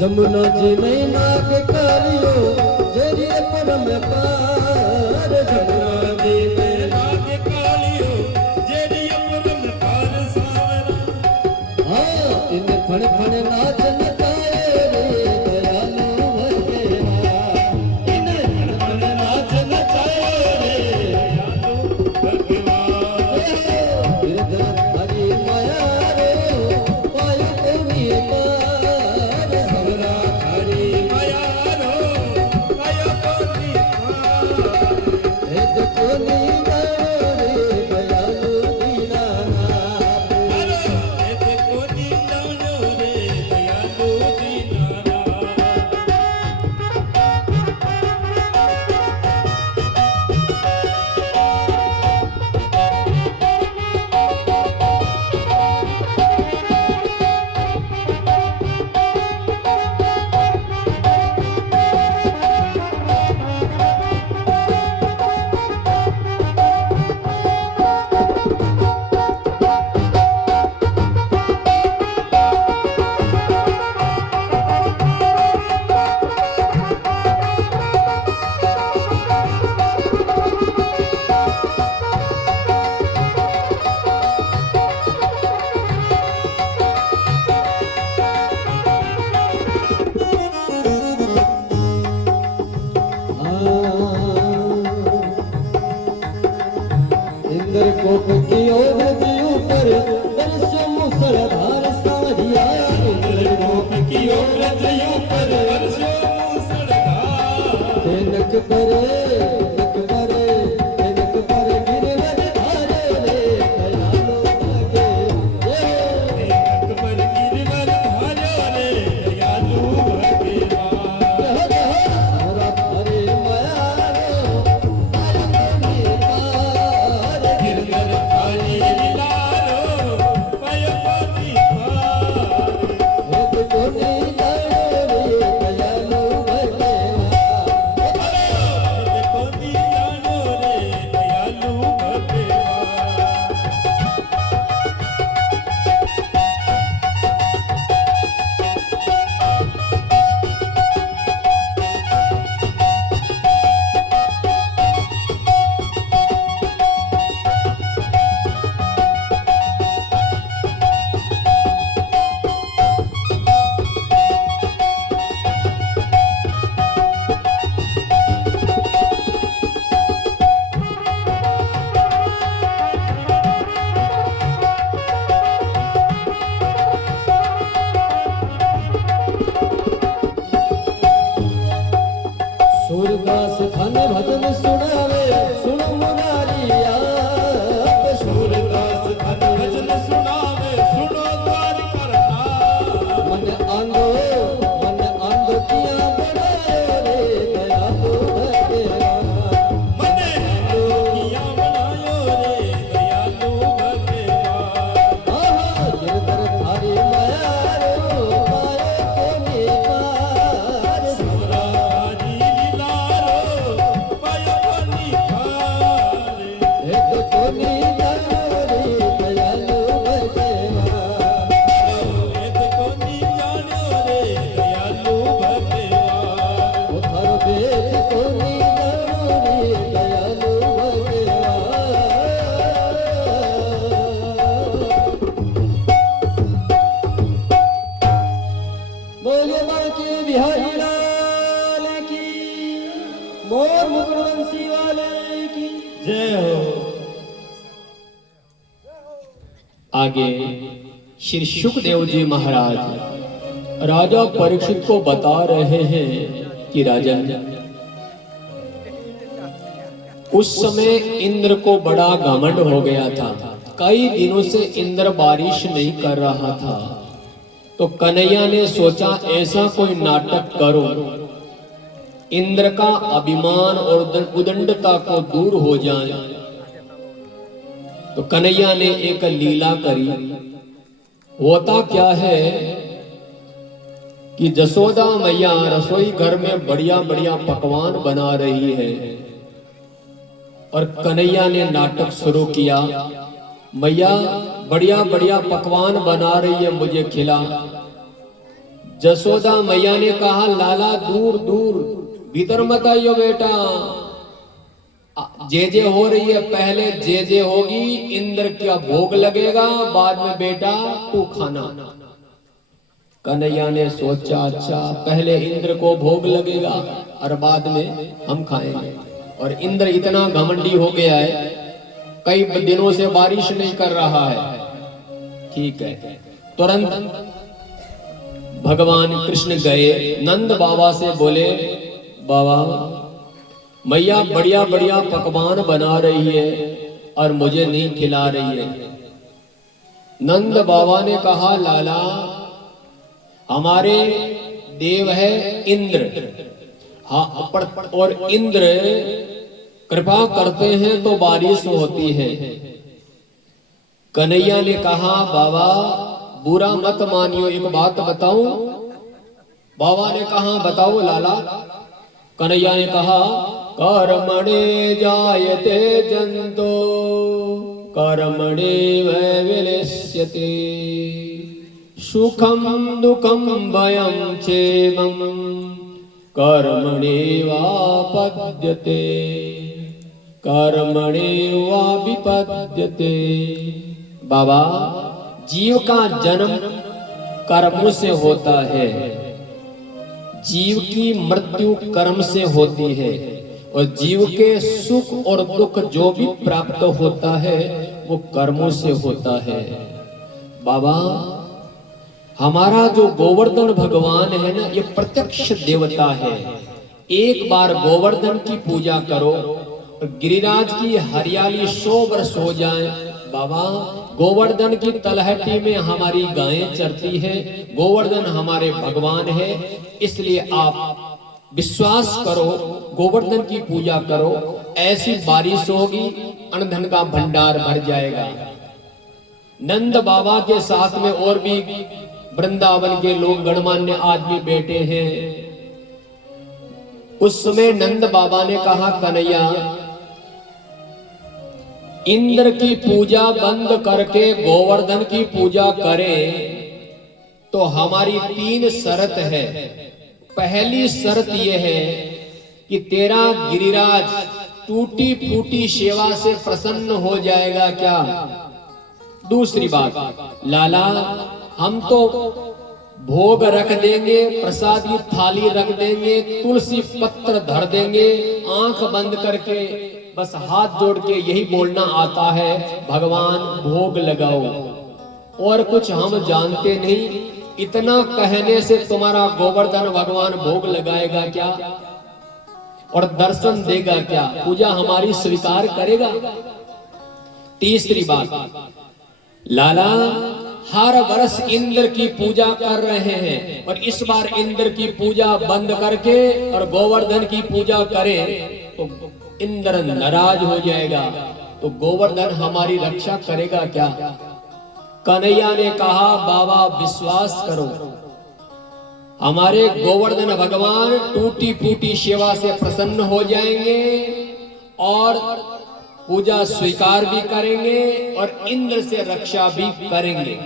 जमुना जी नहीं नाग कालियो जेरिए परम पार। जमुना जी में नाग कालियो जेरिए परम पार सावरा। हाँ इन फण फण नाच नचाए रे दयालु भगेवा। इन फण फण नाच नचाए रे दयालु भगेवा। गिरधर हरि माया रे पायो कोनी कोप की ओर दियो पर बरसो मूसलाधार सावरिया। इंद्र कोप की ओर दियो पर बरसो मूसलाधार। तेनक परे गिरवर धारे रे दयालु भगे। तेनक पर गिरवर धारे रे दयालु भगेवा। सारा थारे माया रो सूरदास थान भजन सुनावे सुन मुरारिया। सूरदास थान भजन सुनावे सुनो द्वार करना। मन आंधो किया बनायो रे दयालु भगेवा। मन आंधो किया बनायो रे दयालु भगेवा। आहा गिरधर थारी माया रो पायो कोनी पार। सोरा मोर मुकुटवंशी वाले की जय हो। आगे श्री सुखदेव जी महाराज राजा परीक्षित को बता रहे हैं कि राजन, उस समय इंद्र को बड़ा घमंड हो गया था। कई दिनों से इंद्र बारिश नहीं कर रहा था। तो कन्हैया ने सोचा ऐसा कोई नाटक करो इंद्र का अभिमान और उदंडता को दूर हो जाए। तो कन्हैया ने एक लीला करी। होता क्या है कि जसोदा मैया रसोई घर में बढ़िया बढ़िया पकवान बना रही है और कन्हैया ने नाटक शुरू किया, मैया बढ़िया बढ़िया पकवान बना रही है, मुझे खिला। जसोदा मैया ने कहा, लाला दूर दूर भीतर मत आइयो बेटा, जे हो रही है, पहले जे होगी, इंद्र का भोग लगेगा, बाद में बेटा तू खाना। कन्हैया ने सोचा, अच्छा पहले इंद्र को भोग लगेगा और बाद में हम खाएंगे। और इंद्र इतना घमंडी हो गया है, कई दिनों से बारिश नहीं कर रहा है। ठीक है, तुरंत भगवान कृष्ण गए नंद बाबा से, बोले बाबा मैया बढ़िया बढ़िया पकवान बना रही है और मुझे नहीं खिला रही है। नंद बाबा ने कहा, लाला हमारे देव है इंद्र, हाँ और इंद्र कृपा करते हैं तो बारिश होती है। कन्हैया ने कहा, बाबा बुरा मत मानियो, एक बात बताऊं। बाबा ने कहा, बताओ लाला। कन्हैया ने कहा, कर्मणे जायते जंतो कर्मणे वैविलिष्यते सुखम दुखम भयं चैवं कर्मणेवापद्यते कर्मणेवाविपद्यते। बाबा जीव का जन्म कर्मों से होता है, जीव की मृत्यु कर्म से होती है और जीव के सुख और दुख जो भी प्राप्त होता है वो कर्मों से होता है। बाबा हमारा जो गोवर्धन भगवान है ना, ये प्रत्यक्ष देवता है। एक बार गोवर्धन की पूजा करो और गिरिराज की हरियाली 100 वर्ष हो जाए। बाबा गोवर्धन की तलहटी में हमारी गायें चरती है, गोवर्धन हमारे भगवान है, इसलिए आप विश्वास करो, गोवर्धन की पूजा करो, ऐसी बारिश होगी, अन्न धन का भंडार भर जाएगा। नंद बाबा के साथ में और भी वृंदावन के लोग गणमान्य आदमी बैठे हैं। उस समय नंद बाबा ने कहा, कन्हैया इंद्र की पूजा बंद करके गोवर्धन की पूजा करें तो हमारी 3 शर्त है। पहली शर्त यह है कि तेरा गिरिराज टूटी फूटी सेवा से प्रसन्न हो जाएगा क्या। दूसरी बात, लाला हम तो भोग रख देंगे, प्रसाद की थाली रख देंगे, तुलसी पत्र धर देंगे, आंख बंद करके बस हाथ जोड़ के यही बोलना आता है, भगवान भोग लगाओ, और कुछ हम जानते नहीं। इतना कहने से तुम्हारा गोवर्धन भगवान भोग लगाएगा क्या और दर्शन देगा क्या, पूजा हमारी स्वीकार करेगा। तीसरी बात, लाला हर वर्ष इंद्र की पूजा कर रहे हैं और इस बार इंद्र की पूजा बंद करके और गोवर्धन की पूजा करें तो इंद्र नाराज हो जाएगा, तो गोवर्धन हमारी रक्षा करेगा क्या। कन्हैया ने कहा, बाबा विश्वास करो, हमारे गोवर्धन भगवान टूटी फूटी सेवा से प्रसन्न हो जाएंगे और पूजा स्वीकार भी करेंगे और इंद्र से रक्षा भी करेंगे।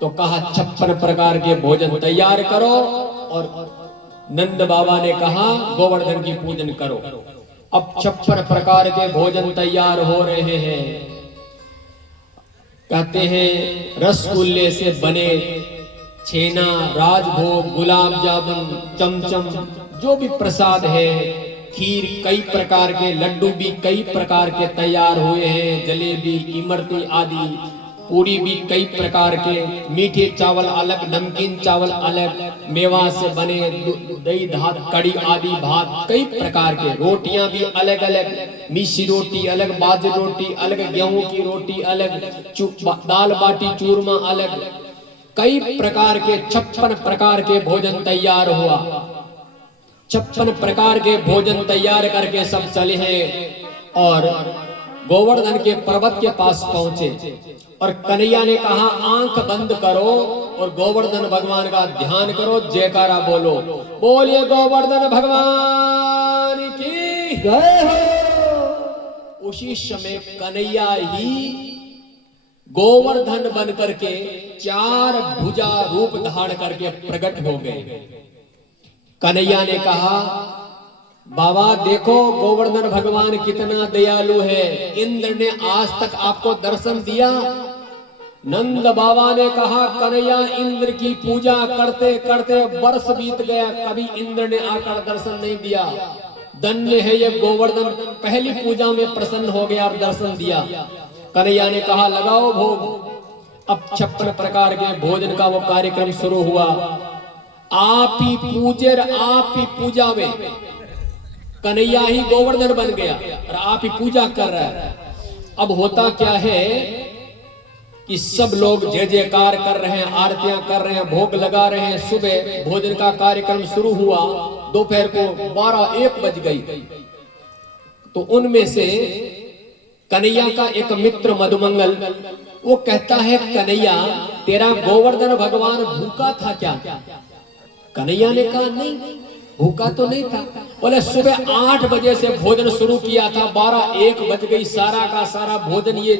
तो कहा 56 प्रकार के भोजन तैयार करो और नंद बाबा ने कहा गोवर्धन की पूजन करो। अब 56 प्रकार के भोजन तैयार हो रहे हैं। कहते हैं रसगुल्ले से बने छेना, राजभोग, गुलाब जामुन, चमचम, जो भी प्रसाद है, खीर, कई प्रकार के लड्डू भी कई प्रकार के तैयार हुए हैं, जलेबी, इमरती आदि, पूरी भी कई प्रकार के, मीठे चावल अलग, नमकीन चावल अलग, मेवा से बने दही भात, कड़ी आदि भात, कई प्रकार के रोटियां भी अलग अलग, मिसी रोटी अलग, बाजरी रोटी अलग, गेहूं की रोटी अलग, दाल बाटी चूरमा अलग, कई प्रकार के 56 प्रकार के भोजन तैयार हुआ। 56 प्रकार के भोजन तैयार करके सब चले हैं और गोवर्धन के पर्वत के पास पहुंचे और कन्हैया ने कहा आंख बंद करो और गोवर्धन भगवान का ध्यान करो, जयकारा बोलो, बोलिए गोवर्धन भगवान की जय हो। उसी समय कन्हैया ही गोवर्धन बन करके 4 भुजा रूप धारण करके प्रकट हो गए। कन्हैया ने कहा बाबा देखो गोवर्धन भगवान कितना दयालु है, इंद्र ने आज तक आपको दर्शन दिया। नंद बाबा ने कहा कन्हैया इंद्र की पूजा करते करते वर्ष बीत गया, कभी इंद्र ने आकर दर्शन नहीं दिया। धन्य है ये गोवर्धन, पहली पूजा में प्रसन्न हो गया और दर्शन दिया। कन्हैया ने कहा लगाओ भोग। अब 56 प्रकार के भोजन का वो कार्यक्रम शुरू हुआ। आप ही पूजे आप ही पूजा में कन्हैया ही गोवर्धन बन गया और आप ही पूजा कर रहा है। अब होता क्या है कि सब लोग जय जयकार कर रहे हैं, आरतियां कर रहे हैं, भोग लगा रहे हैं। सुबह भोजन का कार्यक्रम शुरू हुआ, दोपहर को 12-1 बज गई। तो उनमें से कन्हैया का एक मित्र मधुमंगल वो कहता है कन्हैया तेरा गोवर्धन भगवान भूखा था क्या? कन्हैया ने कहा नहीं भूखा तो नहीं था। बोले सुबह 8 बजे से भोजन शुरू किया था, 12-1 बज गई, सारा का सारा भोजन ये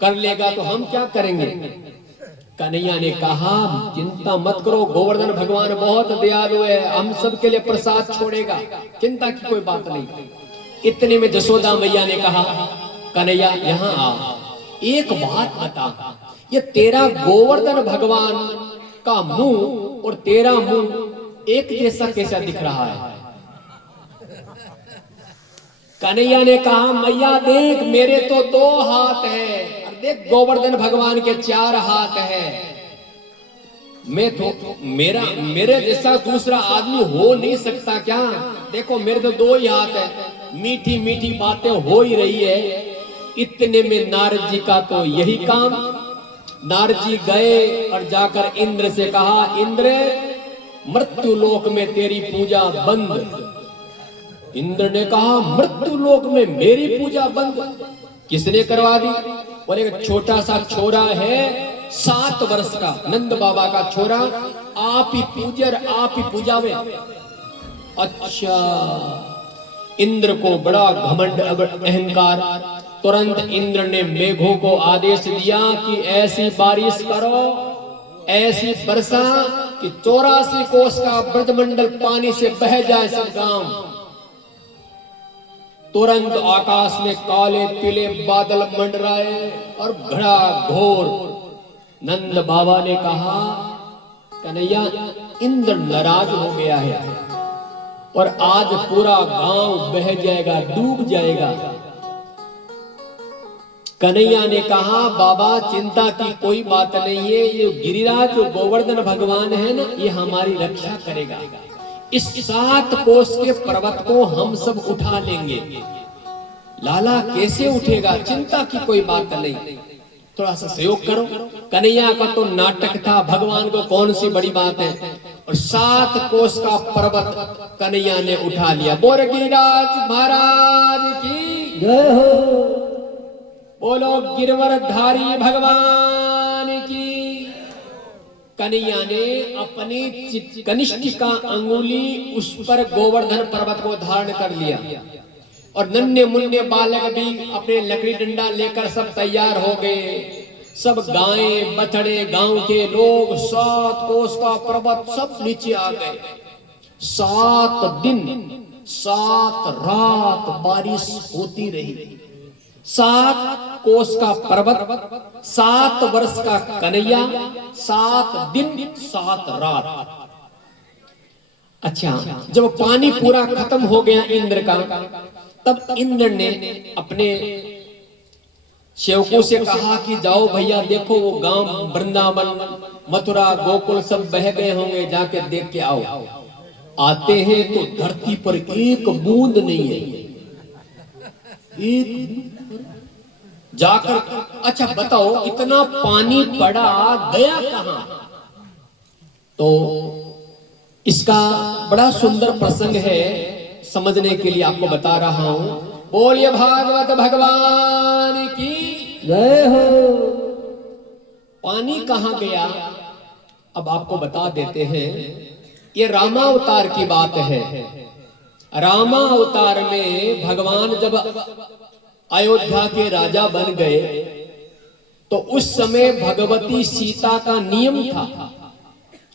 कर लेगा तो हम क्या करेंगे? कन्हैया ने कहा चिंता मत करो, गोवर्धन भगवान बहुत दयालु है, हम सब के लिए प्रसाद छोड़ेगा, चिंता की कोई बात नहीं। इतने में जसोदा मैया ने कहा कन्हैया यहाँ आ, एक बात बता, ये तेरा गोवर्धन भगवान का मुंह और तेरा मुंह एक जैसा कैसा दिख रहा है? कन्हैया ने कहा मैया देख मेरे तो 2 हाथ है और देख गोवर्धन भगवान के 4 हाथ है। मैं तो मेरे जैसा दूसरा आदमी हो नहीं सकता क्या? देखो मेरे तो 2 ही हाथ है। मीठी मीठी बातें हो ही रही है। इतने में नारद जी का तो यही काम। नारद जी गए और जाकर इंद्र से कहा इंद्र मृत्यु लोक में तेरी पूजा बंद। इंद्र ने कहा मृत्यु लोक में मेरी पूजा बंद? किसने करवा दी? बोले छोटा सा छोरा है 7 वर्ष का, नंद बाबा का छोरा, आप ही पूजे और आप ही पूजावे। अच्छा, इंद्र को बड़ा घमंड अहंकार। तुरंत इंद्र ने मेघों को आदेश दिया कि ऐसी बारिश करो, ऐसी वर्षा कि 84 कोस का ब्रजमंडल पानी से बह जाए सब गांव। तुरंत आकाश में काले पीले बादल मंडराए और घड़ा घोर। नंद बाबा ने कहा कन्हैया इंद्र नाराज हो गया है और आज पूरा गांव बह जाएगा, डूब जाएगा। कन्हैया ने कहा बाबा चिंता की कोई बात नहीं है, ये गिरिराज जो गोवर्धन भगवान है ना, ये हमारी रक्षा करेगा। इस 7 कोस के पर्वत को हम सब उठा लेंगे। लाला कैसे उठेगा? चिंता की कोई बात नहीं, थोड़ा सा सहयोग करो। कन्हैया का तो नाटक था, भगवान को कौन सी बड़ी बात है। और 7 कोस का पर्वत कन्हैया ने उठा लिया। बोल गिरिराज महाराज की जय हो। बोलो गिरवरधारी भगवान की। कन्हैया ने अपनी कनिष्ठिका अंगुली उस पर गोवर्धन पर्वत को धारण कर लिया और नन्हे मुन्ने बालक भी अपने लकड़ी डंडा लेकर सब तैयार हो गए। सब गायें बछड़े गांव के लोग 7 कोस का पर्वत सब नीचे आ गए। 7 दिन 7 रात बारिश होती रही। 7 कोस का पर्वत, 7 वर्ष का कन्हैया, 7 दिन 7 रात। अच्छा, जब पानी पूरा खत्म हो गया इंद्र का, तब इंद्र ने अपने सेवकों से कहा कि जाओ भैया देखो वो गांव वृंदावन मथुरा गोकुल सब बह गए होंगे, जाके देख के आओ। आते हैं तो धरती पर एक बूंद नहीं है। एक जाकर अच्छा बताओ इतना पानी पड़ा गया कहां? तो इसका बड़ा सुंदर प्रसंग है, समझने के लिए आपको बता रहा हूं। बोलिए भागवत भगवान की जय हो। पानी कहां गया, अब आपको बता देते हैं। ये रामावतार की बात है। रामावतार में भगवान जब अयोध्या के राजा बन गए तो उस समय भगवती सीता का नियम था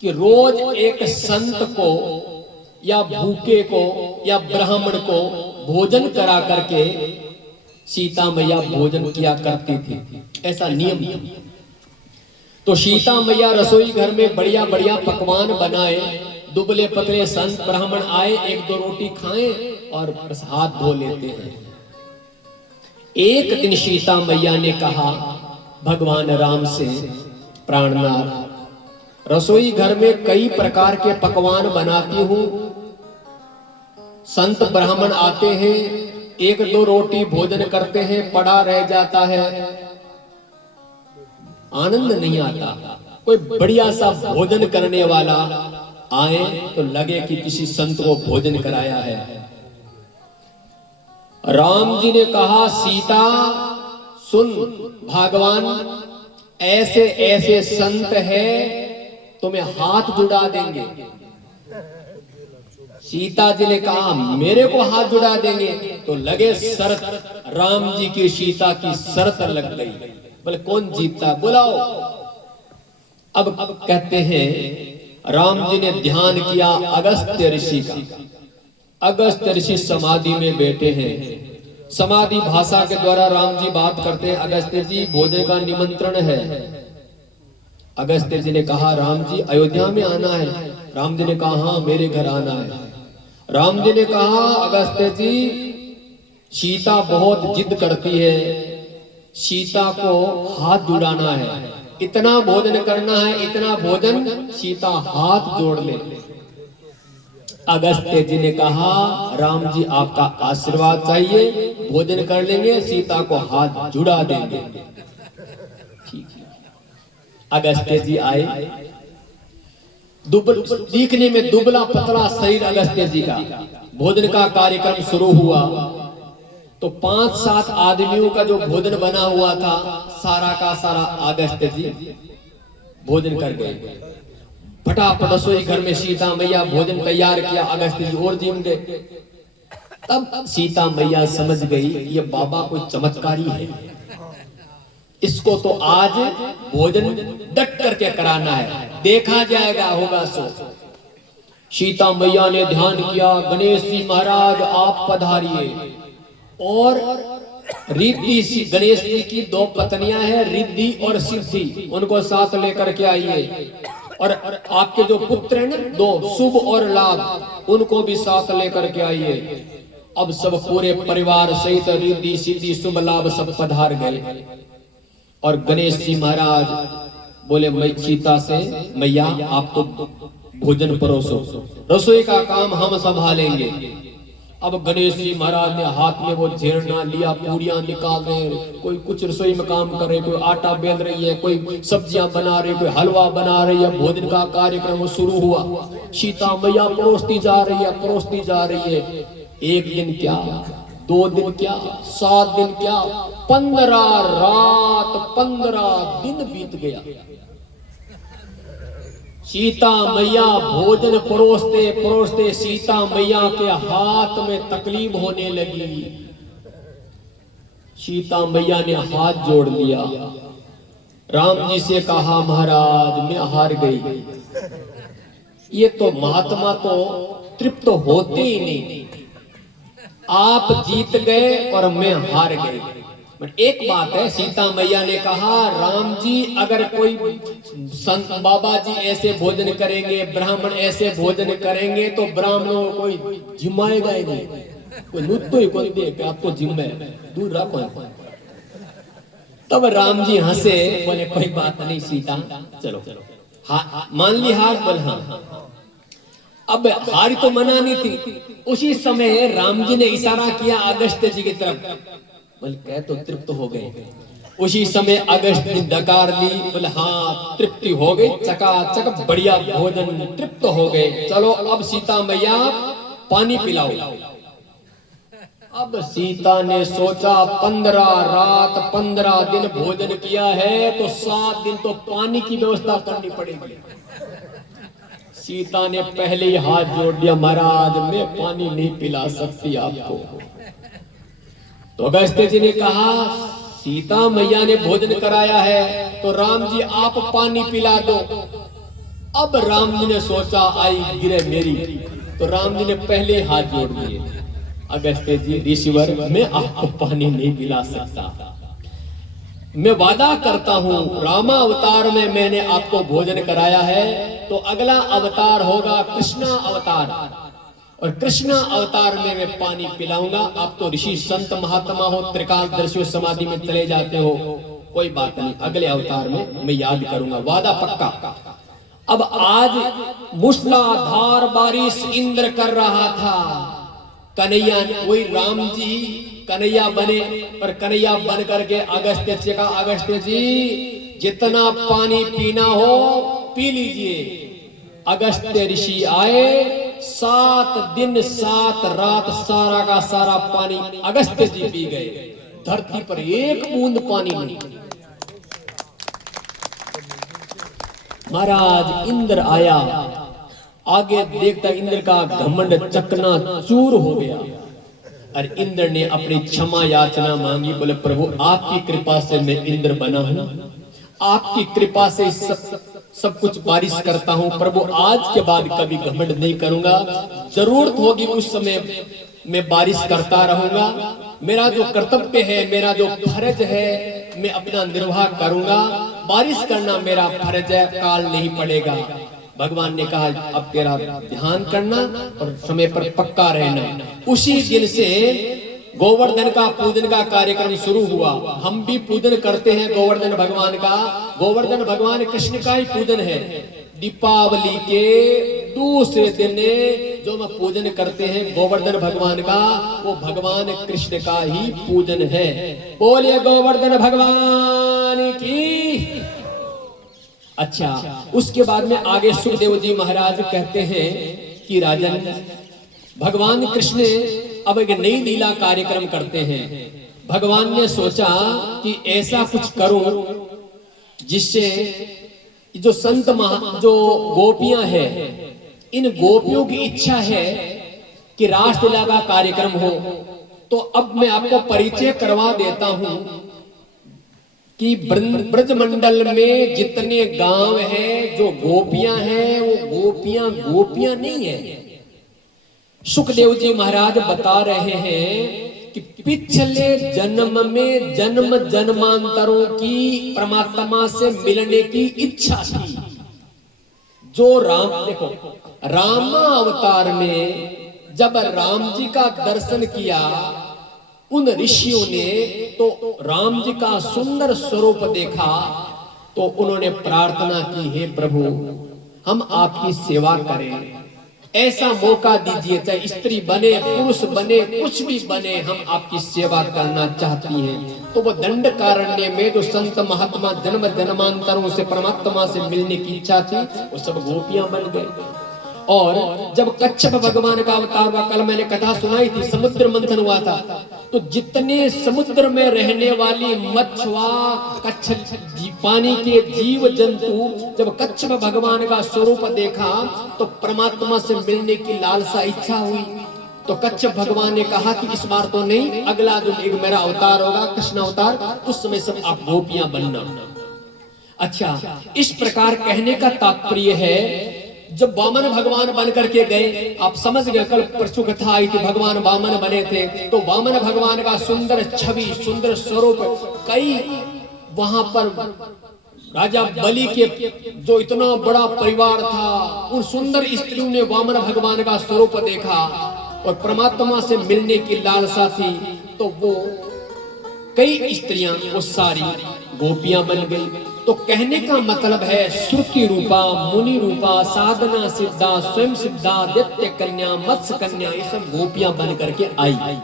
कि रोज एक संत को या भूखे को या ब्राह्मण को भोजन करा करके सीता मैया भोजन किया करती थी, ऐसा नियम था। तो सीता मैया रसोई घर में बढ़िया बढ़िया पकवान बनाए, दुबले पतले संत ब्राह्मण आए, एक दो रोटी खाएं और बस हाथ धो लेते हैं। एक दिन सीता मैया ने कहा भगवान राम से, प्राणनाथ रसोई घर में कई प्रकार के पकवान बनाती हूं, संत ब्राह्मण आते हैं, एक दो रोटी भोजन करते हैं, पड़ा रह जाता है, आनंद नहीं आता। कोई बढ़िया सा भोजन करने वाला आए तो लगे कि किसी संत को भोजन कराया है। राम जी ने कहा सीता सुन, भगवान ऐसे ऐसे संत है तुम्हें हाथ जुड़ा देंगे। सीता जी ने कहा मेरे को हाथ जुड़ा देंगे, तो लगे शर्त, राम जी की सीता की शर्त लग गई। बोले कौन जीतता, बुलाओ। अब कहते हैं राम जी ने ध्यान किया अगस्त्य ऋषि का। अगस्त्य ऋषि समाधि में बैठे हैं, समाधि भाषा के द्वारा राम जी बात करते हैं। अगस्त्य जी भोजन का निमंत्रण है। अगस्त्य जी ने कहा राम जी अयोध्या में आना है। राम जी ने कहा हाँ मेरे घर आना है। राम जी ने कहा अगस्त्य जी सीता बहुत जिद करती है, सीता को हाथ जुड़ाना है, इतना भोजन करना है, इतना भोजन सीता हाथ जोड़ ले। अगस्त्य जी ने कहा राम जी आपका आशीर्वाद चाहिए, भोजन कर लेंगे, सीता को हाथ जुड़ा देंगे। अगस्त्य जी आए, दिखने में दुबला पतला शरीर अगस्त्य जी का। भोजन का कार्यक्रम शुरू हुआ तो 5-7 आदमियों का जो भोजन बना हुआ था सारा का सारा अगस्त्य जी भोजन कर गए। फटाफट रसोई घर में सीता मैया भोजन तैयार किया, अगस्त्य जी और जिम गए। तब सीता मैया समझ गई ये बाबा कोई चमत्कारी है, इसको तो आज भोजन डट करके कराना है, देखा जाएगा होगा सो। सीता मैया ने ध्यान किया, गणेश जी महाराज आप पधारिए। और रिद्धि, गणेश जी की 2 पत्नियां हैं, रिद्धि और सिद्धि, उनको साथ लेकर के आइए। और आपके जो पुत्र हैं ना 2 शुभ और लाभ, उनको भी साथ लेकर के आइए। अब सब पूरे परिवार सहित रिद्धि सिद्धि शुभ लाभ सब पधार गए। और गणेश जी महाराज बोले सीता से मैया आप तो भोजन परोसो, रसोई का काम हम संभालेंगे। अब गणेश जी महाराज ने हाथ में वो झेरना लिया, पूरियां निकाल रहे, कोई कुछ रसोई में काम कर रहे, कोई आटा बेल रही है, कोई सब्जियां बना रही, कोई हलवा बना रही है। भोजन का कार्यक्रम शुरू हुआ, सीता मैया परोसती जा रही है, परोसती जा रही है। 1 दिन क्या, 2 दिन क्या, 7 दिन क्या, 15 रात 15 दिन बीत गया। सीता मैया भोजन परोसते परोसते सीता मैया के हाथ में तकलीफ होने लगी। सीता मैया ने हाथ जोड़ लिया, राम जी से कहा महाराज मैं हार गई। ये तो महात्मा तो तृप्त होते ही नहीं, आप जीत गए और मैं हार गई। एक बात है, सीता मैया ने कहा राम जी अगर कोई संत बाबा जी ऐसे भोजन करेंगे, ब्राह्मण ऐसे भोजन करेंगे तो ब्राह्मणों को कोई जिम्माएगा ही नहीं, कोई नुत ही कोई दे आप तो जिम्मे दूर रखो। तब राम जी हंसे, बोले कोई बात नहीं सीता, चलो मान ली हार। बोले हाँ। अब हार तो मनानी थी। उसी समय राम जी ने इशारा किया अगस्त्य जी की तरफ, बोले कह तो तृप्त हो गए। उसी समय अगस्त ने डकार ली, बोले हाँ तृप्ति हो गई, चकाचक बढ़िया भोजन, तृप्त हो गए, चलो अब सीता मैया पानी पिलाओ। अब सीता ने सोचा 15 रात 15 दिन भोजन किया है तो 7 दिन तो पानी की व्यवस्था करनी पड़ेगी। सीता ने पहले ही हाथ जोड़ दिया, महाराज मैं पानी नहीं पिला सकती आपको। तो अगस्त्य जी ने कहा सीता मैया ने भोजन कराया है तो राम जी आप पानी पिला दो। अब राम जी ने सोचा आई गिरे मेरी, तो राम जी ने पहले ही हाथ जोड़ दिए, अगस्त्य जी ऋषिवर मैं आपको पानी नहीं पिला सकता, मैं वादा करता हूं रामा अवतार में मैंने आपको भोजन कराया है तो अगला अवतार होगा कृष्णा अवतार, और कृष्णा अवतार में मैं पानी पिलाऊंगा। आप तो ऋषि संत महात्मा हो, त्रिकालदर्शी समाधि में चले जाते हो, कोई बात नहीं, अगले अवतार में मैं याद करूंगा, वादा पक्का। अब आज मूसलाधार बारिश इंद्र कर रहा था, कन्हैया वही राम जी कन्हैया बने, और कन्हैया बन करके अगस्त्य जी का, अगस्त्य जी जितना पानी पीना हो पी लीजिए। अगस्त्य ऋषि आए, 7 दिन 7 रात सारा का सारा पानी अगस्त्य जी पी गए, धरती पर एक बूंद पानी नहीं। महाराज इंद्र आया, आगे देखता इंद्र का घमंड चकना चूर हो गया, और इंद्र ने अपनी क्षमा याचना मांगी, बोले प्रभु आपकी कृपा से मैं इंद्र बना हूं, आपकी कृपा से सब कुछ बारिश करता हूं प्रभु, आज के बाद कभी घमंड नहीं करूंगा, जरूरत होगी उस समय मैं बारिश करता रहूंगा, मेरा जो कर्तव्य है, मेरा जो फर्ज है मैं अपना निर्वाह करूंगा, बारिश करना मेरा फर्ज है, काल नहीं पड़ेगा। भगवान ने कहा अब तेरा ध्यान करना और समय पर पक्का रहना। उसी दिन से गोवर्धन का पूजन का कार्यक्रम शुरू हुआ। हम भी पूजन करते हैं गोवर्धन भगवान का, गोवर्धन भगवान कृष्ण का ही पूजन है। दीपावली के दूसरे दिन जो हम पूजन करते हैं गोवर्धन भगवान का, वो भगवान कृष्ण का ही पूजन है। बोलिए गोवर्धन भगवान की। अच्छा, उसके बाद में आगे सुखदेव जी महाराज कहते हैं कि राजन भगवान कृष्ण अब एक नई लीला कार्यक्रम करते हैं। भगवान ने सोचा कि ऐसा कुछ करूं जिससे जो संत जो गोपियां हैं, इन गोपियों की इच्छा है कि रासलीला का कार्यक्रम हो। तो अब मैं आपको परिचय करवा देता हूं कि ब्रजमंडल में जितने गांव हैं, जो गोपियां हैं, वो गोपियां नहीं है। सुखदेव जी महाराज बता रहे हैं कि पिछले जन्म में जन्म जन्मांतरों की परमात्मा से मिलने की इच्छा थी। जो राम देखो रामा अवतार में जब राम जी का दर्शन किया उन ऋषियों ने, तो राम जी का सुंदर स्वरूप देखा, तो उन्होंने प्रार्थना की, हे प्रभु हम आपकी सेवा करें, ऐसा मौका दीजिए, चाहे स्त्री बने पुरुष बने कुछ भी बने, हम आपकी सेवा करना चाहती हैं। तो वो दंडकारण्य में जो संत महात्मा जन्म जन्मांतरों से परमात्मा से मिलने की इच्छा थी, वो सब गोपियां बन गए। और जब कच्छप भगवान का अवतार हुआ, कल मैंने कथा सुनाई थी, समुद्र मंथन हुआ था, तो जितने समुद्र में रहने वाली मछुआ कच्छ पानी के जीव जंतु जब कच्छप भगवान का स्वरूप देखा तो परमात्मा से मिलने की लालसा इच्छा हुई। तो कच्छप भगवान ने कहा कि इस बार तो नहीं, अगला जो एक मेरा अवतार होगा कृष्ण अवतार, उस समय सब आप गोपियां बनना। अच्छा, इस प्रकार कहने का तात्पर्य है जब वामन भगवान बन करके गए, आप समझ गए, कल परसों कथा आई थी, भगवान वामन बने थे, तो वामन भगवान का सुंदर छवि सुंदर स्वरूप, कई वहां पर राजा बलि के जो इतना बड़ा परिवार था, उन सुंदर स्त्रियों ने वामन भगवान का स्वरूप देखा और परमात्मा से मिलने की लालसा थी, तो वो कई स्त्रियां वो सारी गोपियां बन गई। तो कहने का मतलब है श्रुति रूपा, मुनि रूपा, साधना सिद्धा, स्वयं सिद्धा, दैत्य कन्या, मत्स्य कन्या, ये सब गोपियां बन करके आई।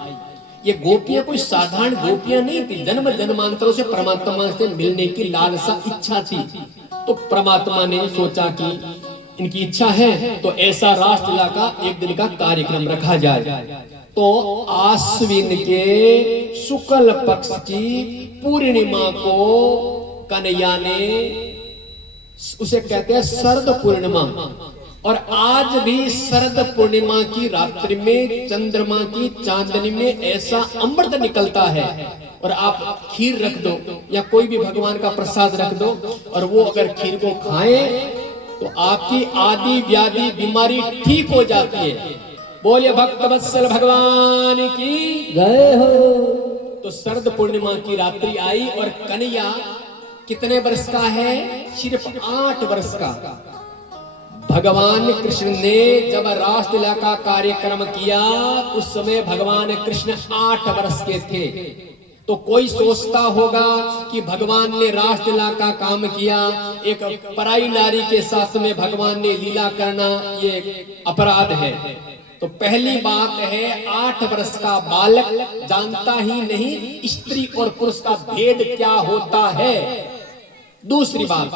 ये गोपियां कोई साधारण गोपियां नहीं थी, जन्म जन्मांतरों से परमात्मा से मिलने की लालसा इच्छा थी। तो परमात्मा ने सोचा कि इनकी इच्छा है तो ऐसा रासलीला का एक दिन का कार्यक्रम रखा जाए। तो आश्विन के शुक्ल पक्ष की पूर्णिमा को कन्हैया ने, उसे कहते हैं शरद पूर्णिमा, और आज भी शरद पूर्णिमा की रात्रि में चंद्रमा की चांदनी में ऐसा अमृत निकलता है, और आप खीर रख दो या कोई भी भगवान का प्रसाद रख दो, और वो अगर खीर को खाएं तो आपकी आदि व्याधि बीमारी ठीक हो जाती है। बोलिए भक्त वत्सल भगवान की जय हो। तो शरद पूर्णिमा की रात्रि आई और कन्हैया कितने वर्ष का है? सिर्फ 8 वर्ष का। भगवान कृष्ण ने जब रासलीला का कार्यक्रम किया उस समय भगवान कृष्ण 8 वर्ष के थे। तो कोई सोचता होगा कि भगवान ने रासलीला का काम किया, एक पराई नारी के साथ में भगवान ने लीला करना ये अपराध है। तो पहली बात है 8 वर्ष का बालक जानता ही नहीं स्त्री और पुरुष का भेद क्या होता है। दूसरी बात,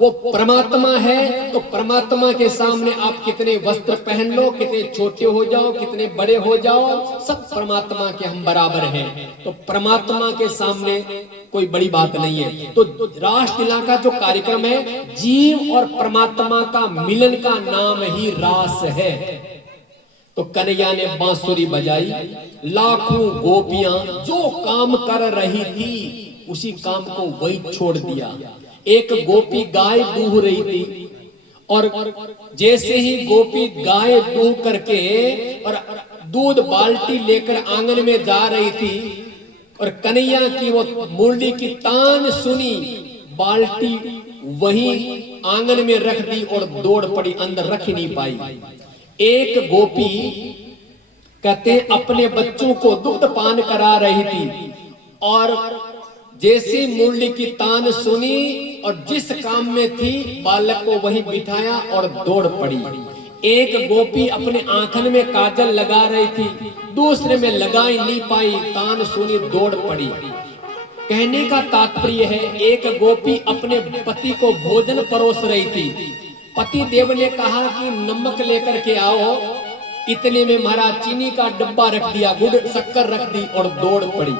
वो परमात्मा है, तो परमात्मा के सामने आप कितने वस्त्र पहन लो, कितने छोटे हो जाओ, कितने बड़े हो जाओ, सब परमात्मा के हम बराबर हैं। तो परमात्मा के सामने कोई बड़ी बात नहीं है। तो रासलीला का जो कार्यक्रम है, जीव और परमात्मा का मिलन का नाम ही रास है। तो कन्हैया ने बांसुरी बजाई, लाखों गोपियां जो काम कर रही थी उसी काम को वही छोड़ दिया। एक गोपी गाय दूह रही थी, और जैसे ही गोपी गाय दूह करके और दूध बाल्टी लेकर आंगन में जा रही थी, और कन्हैया की वो मुरली की तान सुनी, बाल्टी वहीं आंगन में रख दी और दौड़ पड़ी, अंदर रख ही नहीं पाई। एक गोपी कहते अपने बच्चों को दुग्ध पान करा रही थी, और जैसे मुरली की तान सुनी और जिस काम में थी बालक को वहीं बिठाया और दौड़ पड़ी। एक गोपी अपने आंखन में काजल लगा रही थी, दूसरे में लगा ही नहीं पाई, तान सुनी दौड़ पड़ी। कहने का तात्पर्य है, एक गोपी अपने पति को भोजन परोस रही थी, पति देव ने कहा कि नमक लेकर के आओ, इतने में महाराज चीनी का डब्बा रख दिया, गुड़ शक्कर रख दी और दौड़ पड़ी।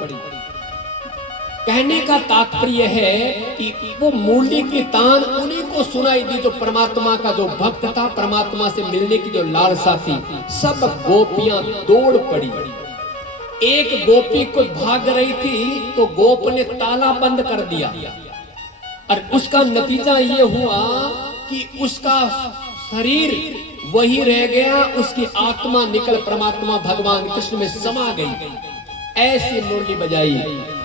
कहने का तात्पर्य है कि वो मुरली की तान उन्हीं को सुनाई दी जो परमात्मा का जो भक्त था, परमात्मा से मिलने की जो लालसा थी। सब गोपियां दौड़ पड़ी। एक गोपी को भाग रही थी तो गोप ने ताला बंद कर दिया, और उसका नतीजा ये हुआ कि उसका शरीर वही रह गया, उसकी आत्मा निकल परमात्मा भगवान कृष्ण में समा गई। ऐसी मुरली बजाई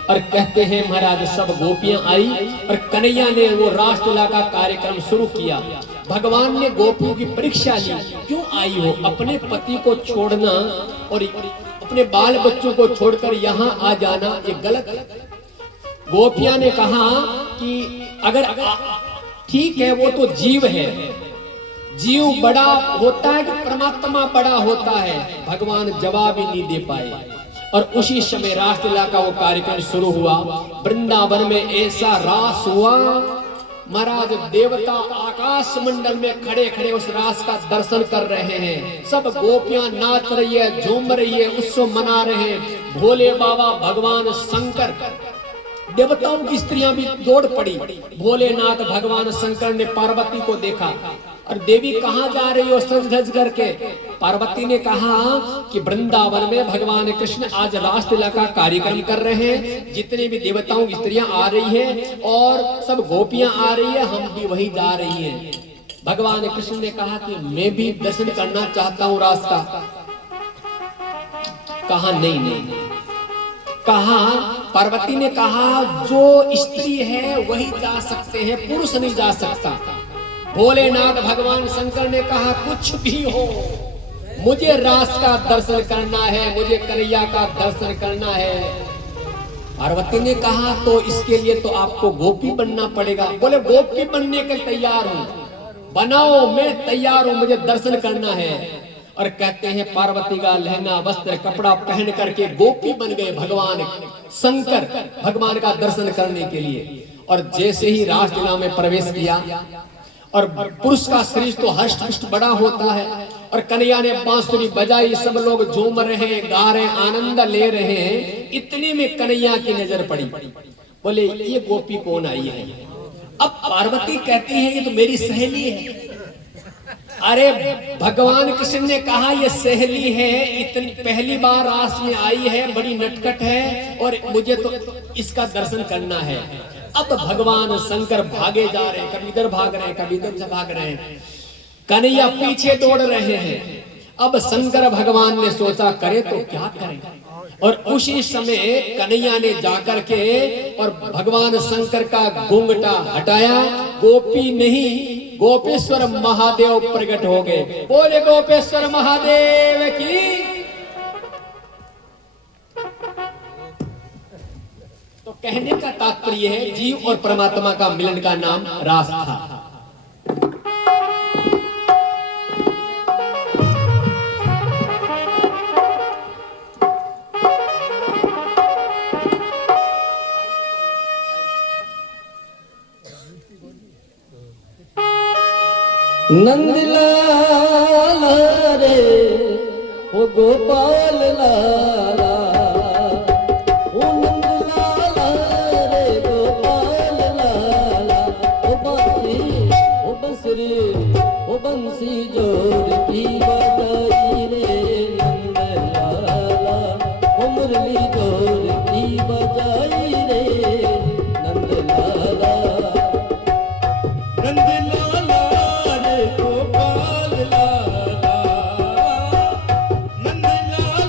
और कहते हैं महाराज सब गोपियां आई और कन्हैया ने वो रासलीला का कार्यक्रम शुरू किया। भगवान ने गोपियों की परीक्षा ली, क्यों आई हो? अपने पति को छोड़ना और अपने बाल बच्चों को छोड़कर यहाँ आ जाना ये गलत है। गोपियां ने कहा कि अगर ठीक है, वो तो जीव है, जीव बड़ा होता है कि परमात्मा बड़ा होता है? भगवान जवाब ही नहीं दे पाए। और उसी समय रासलीला का वो कार्यक्रम शुरू हुआ। वृंदावन में ऐसा रास हुआ, महाराज देवता आकाश मंडल में खड़े खड़े उस रास का दर्शन कर रहे हैं। सब गोपियां नाच रही है, झूम रही है, उत्सव मना रहे हैं। भोले बाबा भगवान शंकर, देवताओं की स्त्रियां भी दौड़ पड़ी। भोलेनाथ भगवान शंकर ने पार्वती को देखा, और देवी कहाँ जा रही हो सज धज करके? पार्वती ने कहा कि वृंदावन में भगवान कृष्ण आज रासलीला का कार्यक्रम कर रहे हैं, जितने भी देवताओं की स्त्रियां आ रही हैं और सब गोपियां आ रही है, हम भी वही जा रही हैं। भगवान कृष्ण ने कहा कि मैं भी दर्शन करना चाहता हूँ रास का। कहा नहीं नहीं। कहा पार्वती ने कहा जो स्त्री है वही जा सकते हैं, पुरुष नहीं जा सकता। भोलेनाथ भगवान शंकर ने कहा कुछ भी हो, मुझे रास का दर्शन करना है, मुझे कन्हैया का दर्शन करना है। पार्वती ने कहा तो इसके लिए तो आपको गोपी बनना पड़ेगा। बोले गोपी बनने के तैयार हूं, बनाओ, मैं तैयार हूं, मुझे दर्शन करना है। और कहते हैं पार्वती का लहंगा वस्त्र कपड़ा पहन करके गोपी बन गए भगवान शंकर भगवान का दर्शन करने के लिए। और जैसे ही रासलीला में प्रवेश किया और पुरुष का शरीर तो हष्ट पुष्ट बड़ा होता है और कन्हैया ने बांसुरी बजाई, सब लोग झूम रहे हैं, गा रहे हैं, आनंद ले रहे हैं। इतने में कन्हैया की नजर पड़ी, बोले ये गोपी कौन आई है? अब पार्वती कहती है ये तो मेरी सहेली है। अरे भगवान कृष्ण ने कहा ये सहेली है, इतनी पहली बार रास में आई है, बड़ी नटखट है और मुझे तो इसका दर्शन करना है। अब भगवान शंकर भागे जा रहे हैं, कभी इधर भाग रहे हैं, कभी इधर से भाग रहे हैं, कन्हैया पीछे दौड़ रहे हैं। अब शंकर भगवान ने सोचा करे तो क्या करें, और उसी समय कन्हैया ने जाकर के और भगवान शंकर का घूंघटा हटाया। गोपी नहीं गोपेश्वर महादेव प्रकट हो गए। बोले गोपेश्वर महादेव की। तो कहने का तात्पर्य है जीव और परमात्मा का मिलन का नाम रास था। नंदलाल रे ओ गोपाल लाला, ओ नंदलाल रे गोपाल लाला, ओ बंसुरी ओ बंसी जोर की बजाई रे नंदलाला, ओ मुरली जोर की बजाई रे नंदलाला। नंदलाला गोपाल लाला, नंदलाला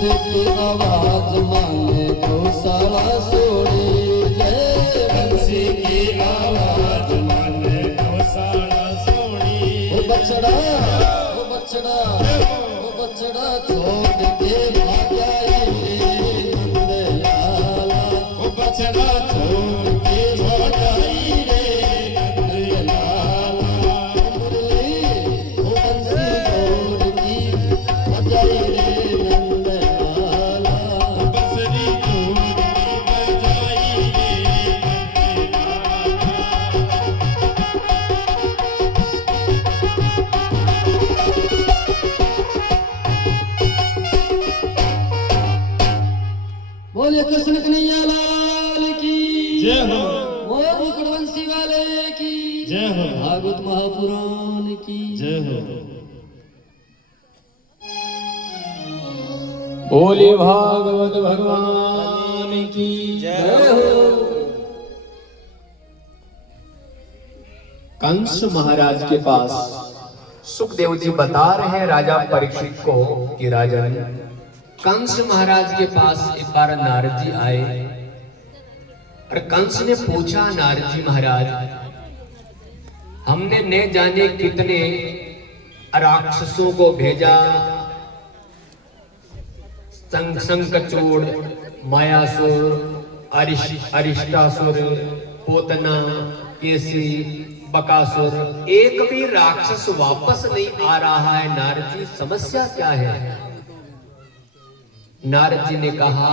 बंसी की आवाज माने गौशाला सोड़े जय बंसी की आवाज माने गौशाला सोड़ी। ओ बछड़ा ओ बछड़ा ओ बछड़ा छोड़ के भाग आई रे नंद लाला। ओ बछड़ा छोड़ के भाग आई रे नंद लाला। मुरली ओ बंसी छोड़ की बजाई रे नंद लाला। बंसरी छोड़ की बजाई रे नंद बोलिए कृष्ण कन्हैया लाल की जय हो मोर मुकुटवंशी वाले की जय हो भागवत महापुराण की जय हो। बोले भागवत भगवान की जय हो। कंस महाराज के पास सुखदेव जी बता रहे हैं राजा परीक्षित को कि राजन, कंस महाराज के पास एक बार नारद जी आए और कंस ने पूछा, नारद जी महाराज, हमने न जाने कितने राक्षसों को भेजा, संकचूड़, मायासुर, अरिष्टासुर, पोतना, केसी, बकासुर, एक भी राक्षस वापस नहीं आ रहा है। नारद जी समस्या क्या है? नारद जी ने कहा,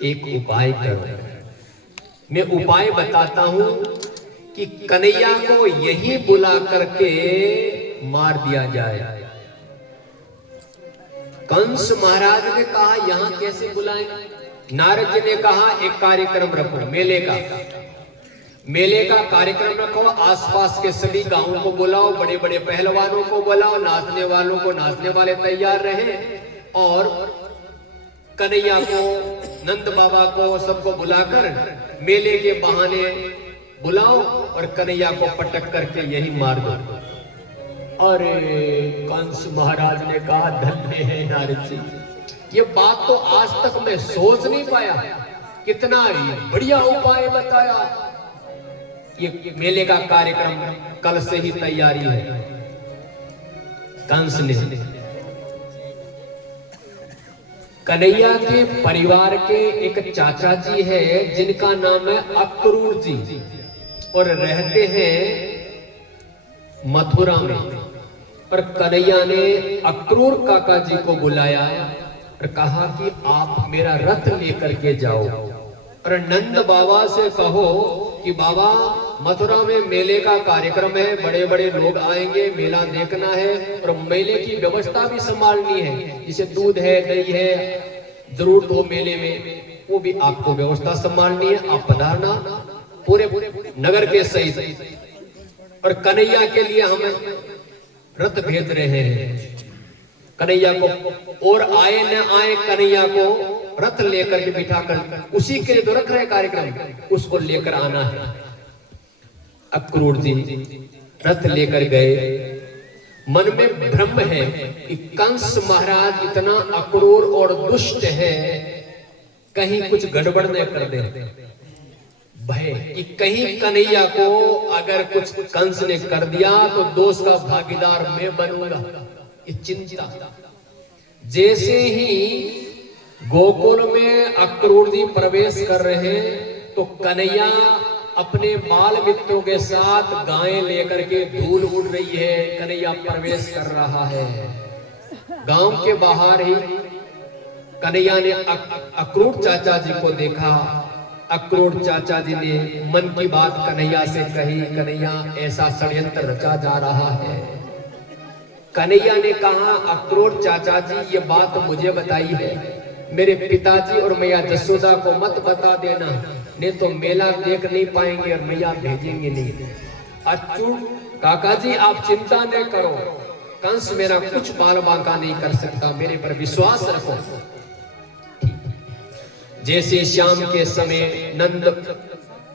एक उपाय करो। मैं उपाय बताता हूं कि कन्हैया को यही बुला करके मार दिया जाए। कंस महाराज ने कहा, यहां कैसे बुलाएं? नारद जी ने कहा, एक कार्यक्रम रखो, मेले का कार्यक्रम रखो, आसपास के सभी गांवों को बुलाओ, बड़े बड़े पहलवानों को बुलाओ, नाचने वालों को नाचने वाले तैयार रहे, और कन्हैया को, नंद बाबा को, सबको बुलाकर मेले के बहाने बुलाओ और कन्हैया को पटक करके यही मार दो। अरे कंस महाराज ने कहा, धन्य है नारद जी, ये बात तो आज तक मैं सोच नहीं पाया, कितना बढ़िया उपाय बताया। ये मेले का कार्यक्रम कल से ही तैयारी है। कंस ने कन्हैया के परिवार के एक चाचा जी है जिनका नाम है अक्रूर जी, और रहते हैं मथुरा में। और कन्हैया ने अक्रूर काका जी को बुलाया और कहा कि आप मेरा रथ लेकर के जाओ और नंद बाबा से कहो कि बाबा, मथुरा में मेले का कार्यक्रम है, बड़े बड़े लोग आएंगे, मेला देखना है और मेले की व्यवस्था भी संभालनी है, जैसे दूध है, दही है, जरूरत हो मेले में, वो भी आपको व्यवस्था संभालनी है। आप पधारना पूरे नगर के सहित। और कन्हैया के लिए हम रथ भेज रहे हैं, कन्हैया को, और आए न आए कन्हैया को रथ लेकर के बिठाकर, उसी के लिए तो रख रहे कार्यक्रम, उसको लेकर आना है। अक्रूर जी रथ लेकर गए। मन में भ्रम है कि कंस महाराज इतना अक्रूर और दुष्ट है, कहीं कुछ गड़बड़ न कर दे, भय कि कहीं कन्हैया को अगर कुछ कंस ने कर दिया तो दोष का भागीदार मैं बनूंगा, ये चिंता। जैसे ही गोकुल में अक्रूर जी प्रवेश कर रहे हैं तो कन्हैया अपने बाल मित्रों के साथ गायें लेकर के धूल उड़ रही है, कन्हैया प्रवेश कर रहा है। गांव के बाहर ही कन्हैया ने अक्रूर चाचा जी को देखा। अक्रूर चाचा जी ने मन की बात कन्हैया से कही, कन्हैया ऐसा षड्यंत्र रचा जा रहा है। कन्हैया ने कहा, अक्रूर चाचा जी ये बात मुझे बताई है, मेरे पिताजी और मैया जसोदा को मत बता देना, नहीं तो मेला देख नहीं पाएंगे और मैया भेजेंगे नहीं। अच्छू काका जी आप चिंता न करो, कंस मेरा कुछ बाल बांका नहीं कर सकता, मेरे पर विश्वास रखो। जैसे शाम के समय नंद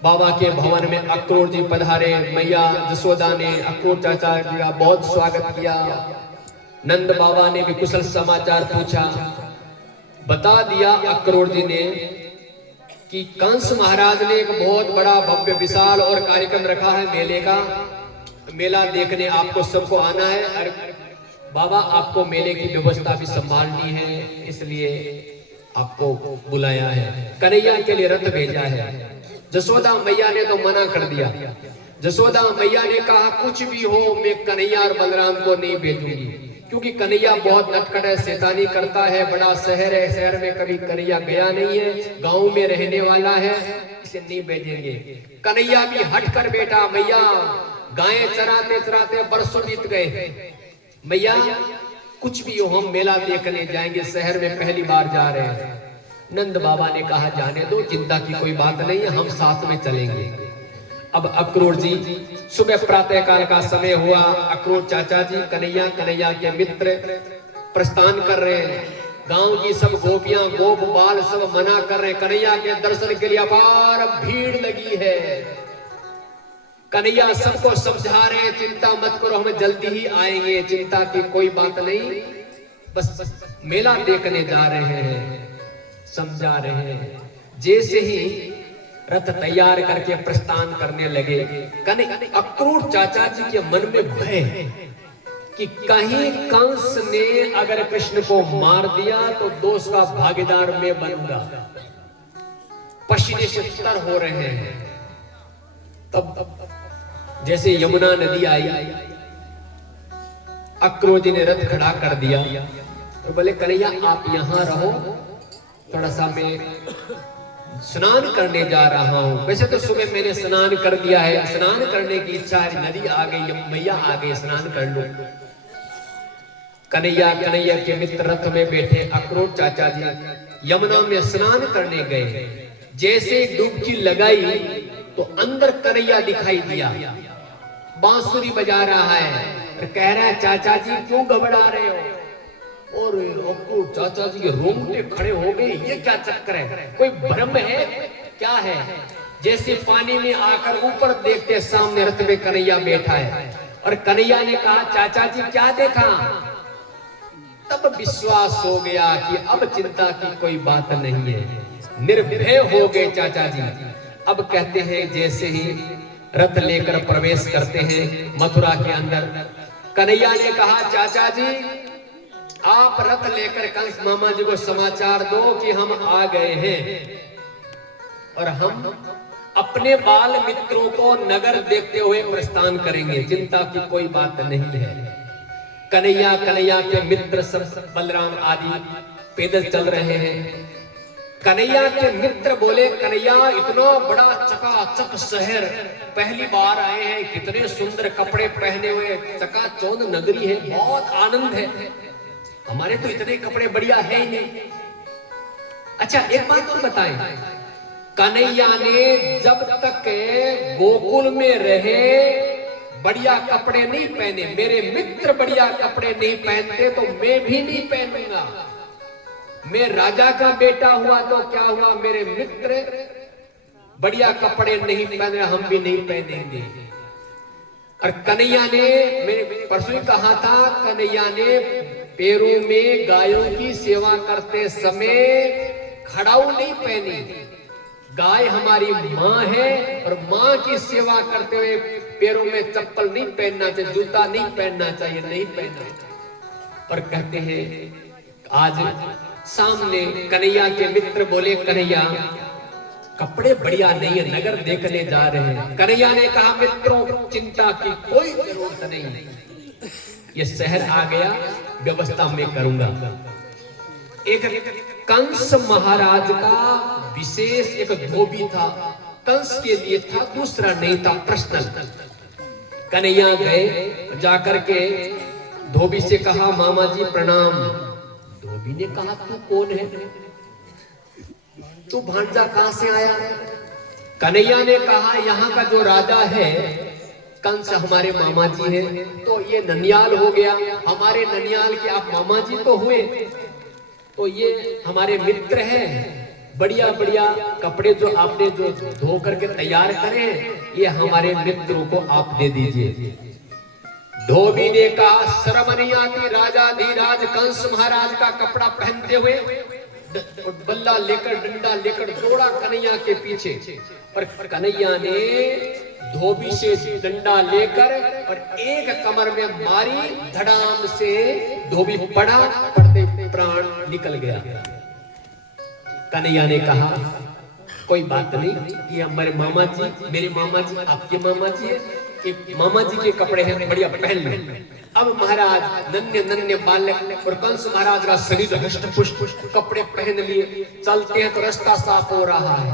बाबा के भवन में अक्रूर जी पधारे, मैया जसोदा ने अक्रूर चाचा जी का बहुत स्वागत किया। नंद बाबा ने भी कुशल समाचार पूछा। बता दिया अक्रूर जी ने कि कंस महाराज ने एक बहुत बड़ा भव्य विशाल और कार्यक्रम रखा है मेले का। मेला देखने आपको सबको आना है। अरे बाबा, आपको मेले की व्यवस्था भी संभालनी है, इसलिए आपको बुलाया है। कन्हैया के लिए रथ भेजा है। जसोदा मैया ने तो मना कर दिया। जसोदा मैया ने कहा कुछ भी हो, मैं कन्हैया और बलराम को नहीं भेजूंगी, क्योंकि कन्हैया बहुत नटखट है, शैतानी करता है, बड़ा शहर है, शहर में कभी कन्हैया गया नहीं है, गांव में रहने वाला है, इसे नहीं भेजेंगे। कन्हैया भी हट कर बैठा, मैया गायें चराते चराते बरसों बीत गए, मैया कुछ भी हो हम मेला देखने जाएंगे, शहर में पहली बार जा रहे हैं। नंद बाबा ने कहा जाने दो, चिंता की कोई बात नहीं है, हम साथ में चलेंगे। अब अक्रूर जी, सुबह प्रातः काल का समय हुआ। अक्रूर चाचा जी, कन्हैया के मित्र प्रस्थान कर रहे हैं। गांव की सब गोपियां गोप बाल सब मना कर रहे हैं। कन्हैया के दर्शन के लिए अपार भीड़ लगी है। कन्हैया सबको समझा रहे हैं, चिंता मत करो, हम जल्दी ही आएंगे, चिंता की कोई बात नहीं, बस मेला देखने जा रहे हैं, समझा रहे हैं। जैसे ही रथ तैयार करके प्रस्थान करने लगे, अक्रूर चाचा जी के मन में भय कि कहीं कंस ने अगर कृष्ण को मार दिया तो दोष का भागीदार मैं बनूंगा। पसीने से तर हो रहे हैं। तब जैसे यमुना नदी आई, अक्रूर जी ने रथ खड़ा कर दिया और बोले कन्हैया आप यहां रहो, थोड़ा सा मैं स्नान करने जा रहा हूं। वैसे तो सुबह मैंने स्नान कर दिया है, स्नान करने की इच्छा है, नदी आ गई, मैया आ गई, स्नान कर लो। कन्हैया के मित्र रथ में बैठे। अक्रूर चाचा जी यमुना में स्नान करने गए। जैसे डुबकी लगाई तो अंदर कन्हैया दिखाई दिया, बांसुरी बजा रहा है, कह रहा है चाचा जी क्यों घबरा रहे हो? और अक्रूर चाचा जी के रोंगटे खड़े हो गए, ये क्या चक्कर है, कोई भ्रम है क्या है? जैसे पानी में आकर ऊपर देखते सामने रथ में कन्हैया बैठा है। और कन्हैया ने कहा चाचा जी क्या देखा? तब विश्वास हो गया कि अब चिंता की कोई बात नहीं है, निर्भय हो गए चाचा जी। अब कहते हैं जैसे ही रथ लेकर प्रवेश करते हैं मथुरा के अंदर, कन्हैया ने कहा चाचा जी आप रथ लेकर कंस मामा जी को समाचार दो कि हम आ गए हैं और हम अपने बाल मित्रों को नगर देखते हुए प्रस्थान करेंगे, चिंता की कोई बात नहीं है। कन्हैया के मित्र सब बलराम आदि पैदल चल रहे हैं। कन्हैया के मित्र बोले कन्हैया इतना बड़ा चकाचक शहर, पहली बार आए हैं, कितने सुंदर कपड़े पहने हुए, चकाचौंध नगरी है, बहुत आनंद है, हमारे तो इतने कपड़े बढ़िया है ही नहीं। अच्छा एक बात और बताएं, कन्हैया ने जब तक गोकुल में रहे बढ़िया कपड़े नहीं पहने, मेरे मित्र बढ़िया कपड़े नहीं पहनते तो मैं भी नहीं पहनूंगा। मैं राजा का बेटा हुआ तो क्या हुआ, मेरे मित्र बढ़िया कपड़े नहीं पहने, हम भी नहीं पहनेंगे। और कन्हैया ने, मैंने परसों ही कहा था, कन्हैया ने पैरों में गायों की सेवा करते समय खड़ाऊ नहीं पहनी। गाय हमारी माँ है और माँ की सेवा करते हुए पैरों में चप्पल नहीं पहनना चाहिए, जूता नहीं पहनना चाहिए, नहीं पहना। और कहते हैं आज सामने कन्हैया के मित्र बोले कन्हैया कपड़े बढ़िया नहीं है, नगर देखने जा रहे हैं। कन्हैया ने कहा मित्रों चिंता की कोई जरूरत नहीं, ये शहर आ गया, व्यवस्था मैं करूंगा। एक कंस महाराज का विशेष एक धोबी था, कंस के लिए था, दूसरा नहीं था, पर्सनल। कन्हैया गए, जाकर के धोबी से कहा मामा जी प्रणाम। धोबी ने कहा तू कौन है, तू भांजा कहां से आया? कन्हैया ने कहा यहाँ का जो राजा है कंस हमारे मामा जी हैं, तो ये ननियाल हो गया, हमारे ननियाल के आप मामा जी तो हुए, तो ये हमारे मित्र हैं, बढ़िया बढ़िया कपड़े जो आपने जो धो करके तैयार करे ये हमारे मित्रों को आप दे दीजिए। धोबी ने कहा शर्म नहीं आती राजाधिराज कंस महाराज का कपड़ा पहनते हुए। बल्ला लेकर डंडा लेकर दौड़ा कन्हैया के पीछे, पर कन्हैया ने धोबी से डंडा लेकर और एक कमर में मारी, धड़ाम से धोबी पड़ा, पड़ते प्राण निकल गया। कन्हैया ने कहा कोई बात नहीं, ये हमारे मामा जी, मेरे मामा जी आपके मामा जी है, कि मामा जी के कपड़े हैं, बढ़िया पहन लो। अब महाराज नन्हे नन्हे बालक और कंस महाराज का शरीर हष्ट पुष्ट कपड़े पहन लिए, चलते हैं तो रास्ता साफ हो रहा है।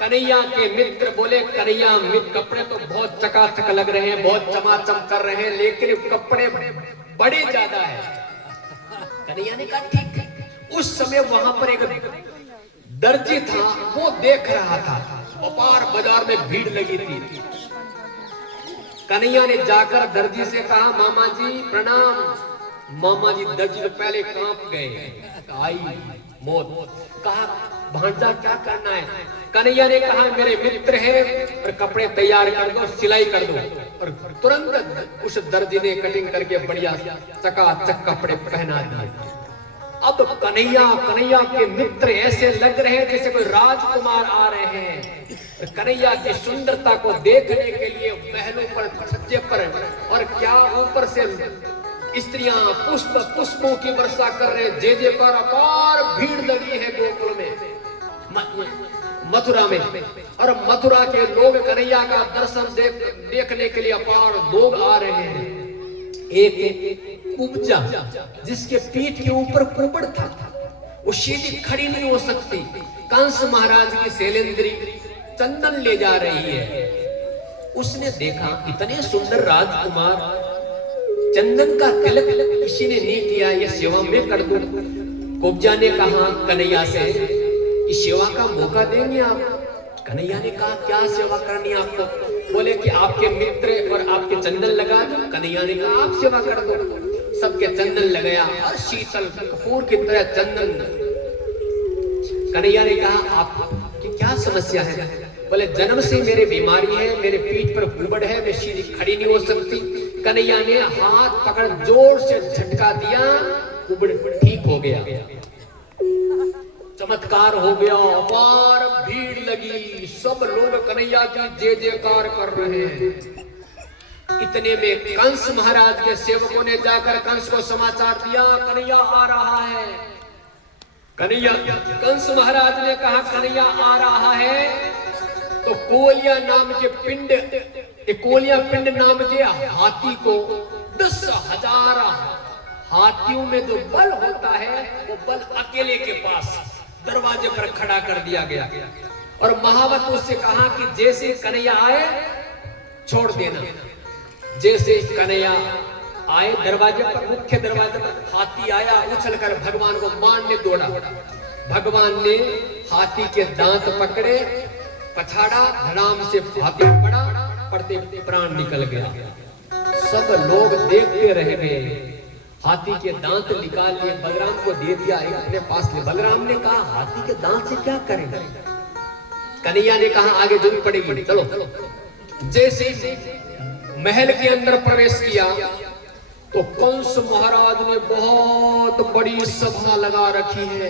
कन्हैया के मित्र बोले कन्हैया कपड़े तो बहुत चकाचक लग रहे हैं, बहुत चमाचम कर रहे हैं, लेकिन कपड़े बड़े ज्यादा है। कन्हैया ने कहा ठीक है। उस समय वहां पर एक दर्जी था, वो देख रहा था, व्यापार बाजार में भीड़ लगी थी। कन्हैया ने जाकर दर्जी से कहा मामा जी प्रणाम। मामा जी दर्जी पहले कांप गए, आई मौत। कहा भांजा क्या करना है? कन्हैया ने कहा मेरे मित्र है और कपड़े तैयार कर दो, सिलाई कर दो। और तुरंत उस दर्जी ने कटिंग करके बढ़िया चकाचक कपड़े पहना दिए। अब कन्हैया के मित्र ऐसे लग रहे हैं जैसे कोई राजकुमार आ रहे हैं। कन्हैया की सुंदरता को देखने के लिए महलों पर, छज्जे पर, और क्या ऊपर से स्त्रियां पुष्पों की वर्षा कर रहे हैं। जे जयकार अपार भीड़ लगी है गोकुल में, मथुरा में। और मथुरा के लोग कन्हैया का दर्शन देखने के लिए अपार लोग आ रहे हैं। एक कुब्जा जिसके पीठ के ऊपर कुबड़ था, वो सीधी खड़ी नहीं हो सकती। कंस महाराज की शैलेंद्री चंदन ले जा रही है। उसने देखा इतने सुंदर राजकुमार, चंदन का तिलक किसी ने नहीं किया, ये सेवा में कर दूं। कुब्जा ने कहा कन्हैया से कि सेवा का मौका देंगे आप? कन्हैया ने कहा क्या सेवा करनी आपको? बोले कि आपके मित्र और आपके चंदन लगा दो। कन्हैया ने कहा आप सेवा कर दो। सबके चंदन लगाया और शीतल कपूर की तरह चंदन। कन्हैया ने कहा आपकी क्या समस्या है? बोले जन्म से मेरी बीमारी है, मेरे पीठ पर कुबड़ है, मैं सीधी खड़ी नहीं हो सकती। कन्हैया ने हाथ पकड़ जोर से झटका दिया, कुबड़ ठीक हो गया, चमत्कार हो गया। अपार भीड़ लगी, सब लोग कन्हैया की जय जयकार कर रहे हैं। इतने में कंस महाराज के सेवकों ने जाकर कंस को समाचार दिया कन्हैया आ रहा है। कंस महाराज ने कहा कन्हैया आ रहा है तो कोलिया पिंड नाम के हाथी को 10,000 हाथियों में जो बल होता है वो बल अकेले के पास दरवाजे पर खड़ा कर दिया गया। और महावत उससे कहा कि जैसे कन्हैया आए छोड़ देना। जैसे कन्हैया आए दरवाजे पर, मुख्य दरवाजे पर हाथी आया, उछलकर भगवान को मारने दौड़ा। भगवान ने हाथी के दांत पकड़े, पछाड़ा, धड़ाम से हाथी पड़ा, पड़ते प्राण निकल गया। सब लोग देखते रह गए। हाथी के दांत निकाल लिए, बलराम को दे दिया, एक अपने पास ले। बलराम ने कहा हाथी के दांत से क्या करेंगे? कन्हैया ने कहा आगे जरूर पड़ेगी, चलो। जैसे महल के अंदर प्रवेश किया तो कंस महाराज ने बहुत बड़ी सभा लगा रखी है,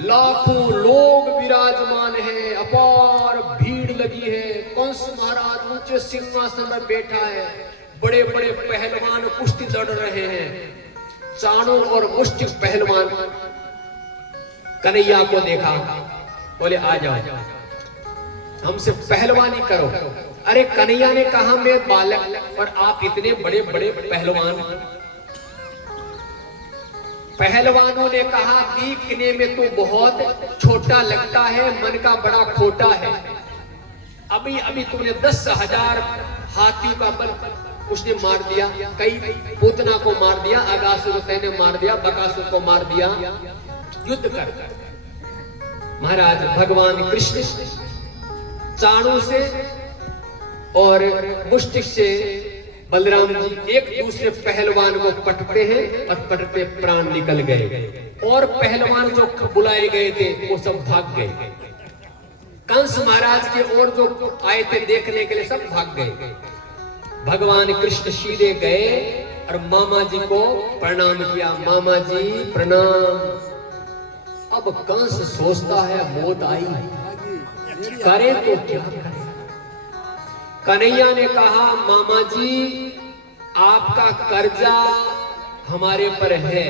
लाखों लोग विराजमान हैं, अपार भीड़ लगी है। कंस महाराज ऊंचे सिंहासन पर बैठा है, बड़े बड़े पहलवान कुश्ती लड़ रहे हैं। चाणूर और मुष्टिक पहलवान कन्हैया को देखा, बोले आ जाओ हमसे पहलवानी करो। अरे कन्हैया ने कहा मैं बालक और आप इतने बड़े बड़े पहलवान। पहलवानों ने कहा दिखने में तो बहुत छोटा लगता है, मन का बड़ा खोटा है। अभी अभी तुमने 10,000 हाथी का बल उसने मार दिया, कई पूतना को मार दिया, अगासुर ने मार दिया, बकासुर को मार दिया। युद्ध कर। महाराज भगवान कृष्ण चाणू से और मुष्टिक से बलराम जी एक दूसरे पहलवान को पटते हैं और पटते प्राण निकल गए। और पहलवान जो बुलाए गए थे वो सब भाग गए। कंस महाराज के और जो आए थे देखने के लिए सब भाग गए। भगवान कृष्ण सीधे गए और मामा जी को प्रणाम किया। मामा जी प्रणाम। अब कंस सोचता है मौत आई, करे तो क्या करे। कन्हैया ने कहा मामा जी आपका कर्जा हमारे पर है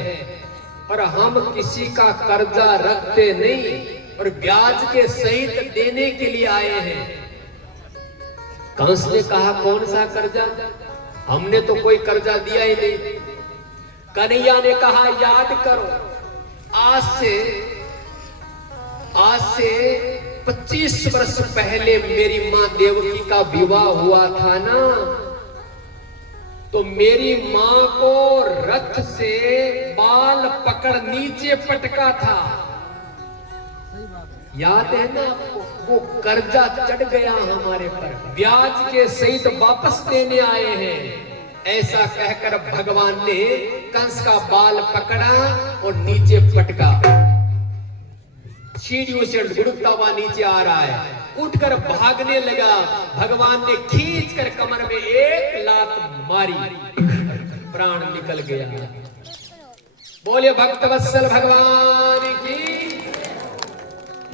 और हम किसी का कर्जा रखते नहीं और ब्याज के सहित देने के लिए आए हैं। कंस ने कहा कौन सा कर्जा, हमने तो कोई कर्जा दिया ही नहीं। कन्हैया ने कहा याद करो आज से 25 वर्ष पहले मेरी मां देवकी का विवाह हुआ था ना, तो मेरी मां को रथ से बाल पकड़ नीचे पटका था, याद है ना आपको। वो कर्जा चढ़ गया हमारे पर, ब्याज के सहित वापस देने आए हैं। ऐसा कहकर भगवान ने कंस का बाल पकड़ा और नीचे पटका। सीढ़ियों से लुढ़कता हुआ नीचे आ रहा है, उठकर भागने लगा। भगवान ने खींचकर कमर में एक लात मारी, प्राण निकल गया। बोले भक्तवत्सल भगवान की।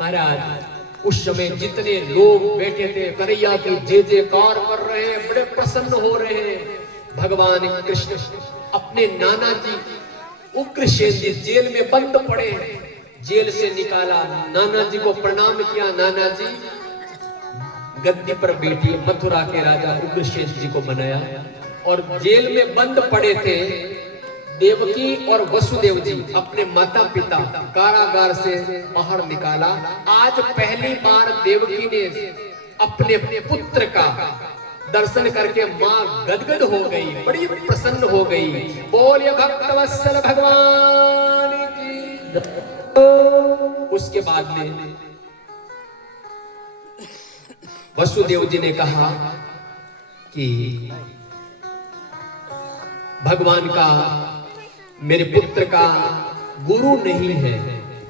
महाराज उस समय जितने लोग बैठे थे कन्हैया की जय जयकार कर रहे हैं, बड़े प्रसन्न हो रहे हैं। भगवान कृष्ण अपने नाना जी उग्रसेन जी जेल में बंद पड़े हैं, जेल से निकाला, नाना जी को प्रणाम किया। नाना जी गद्दी पर बैठी मथुरा के राजा उग्रसेन जी को बनाया और जेल में बंद पड़े थे देवकी और वसुदेव जी अपने माता पिता कारागार से बाहर निकाला। आज पहली बार देवकी ने अपने पुत्र का दर्शन करके मां गदगद हो गई, बड़ी प्रसन्न हो गई। बोलिए भक्तवत्सल भगवान की। उसके बाद में वसुदेव जी ने कहा कि भगवान का मेरे पुत्र का गुरु नहीं है।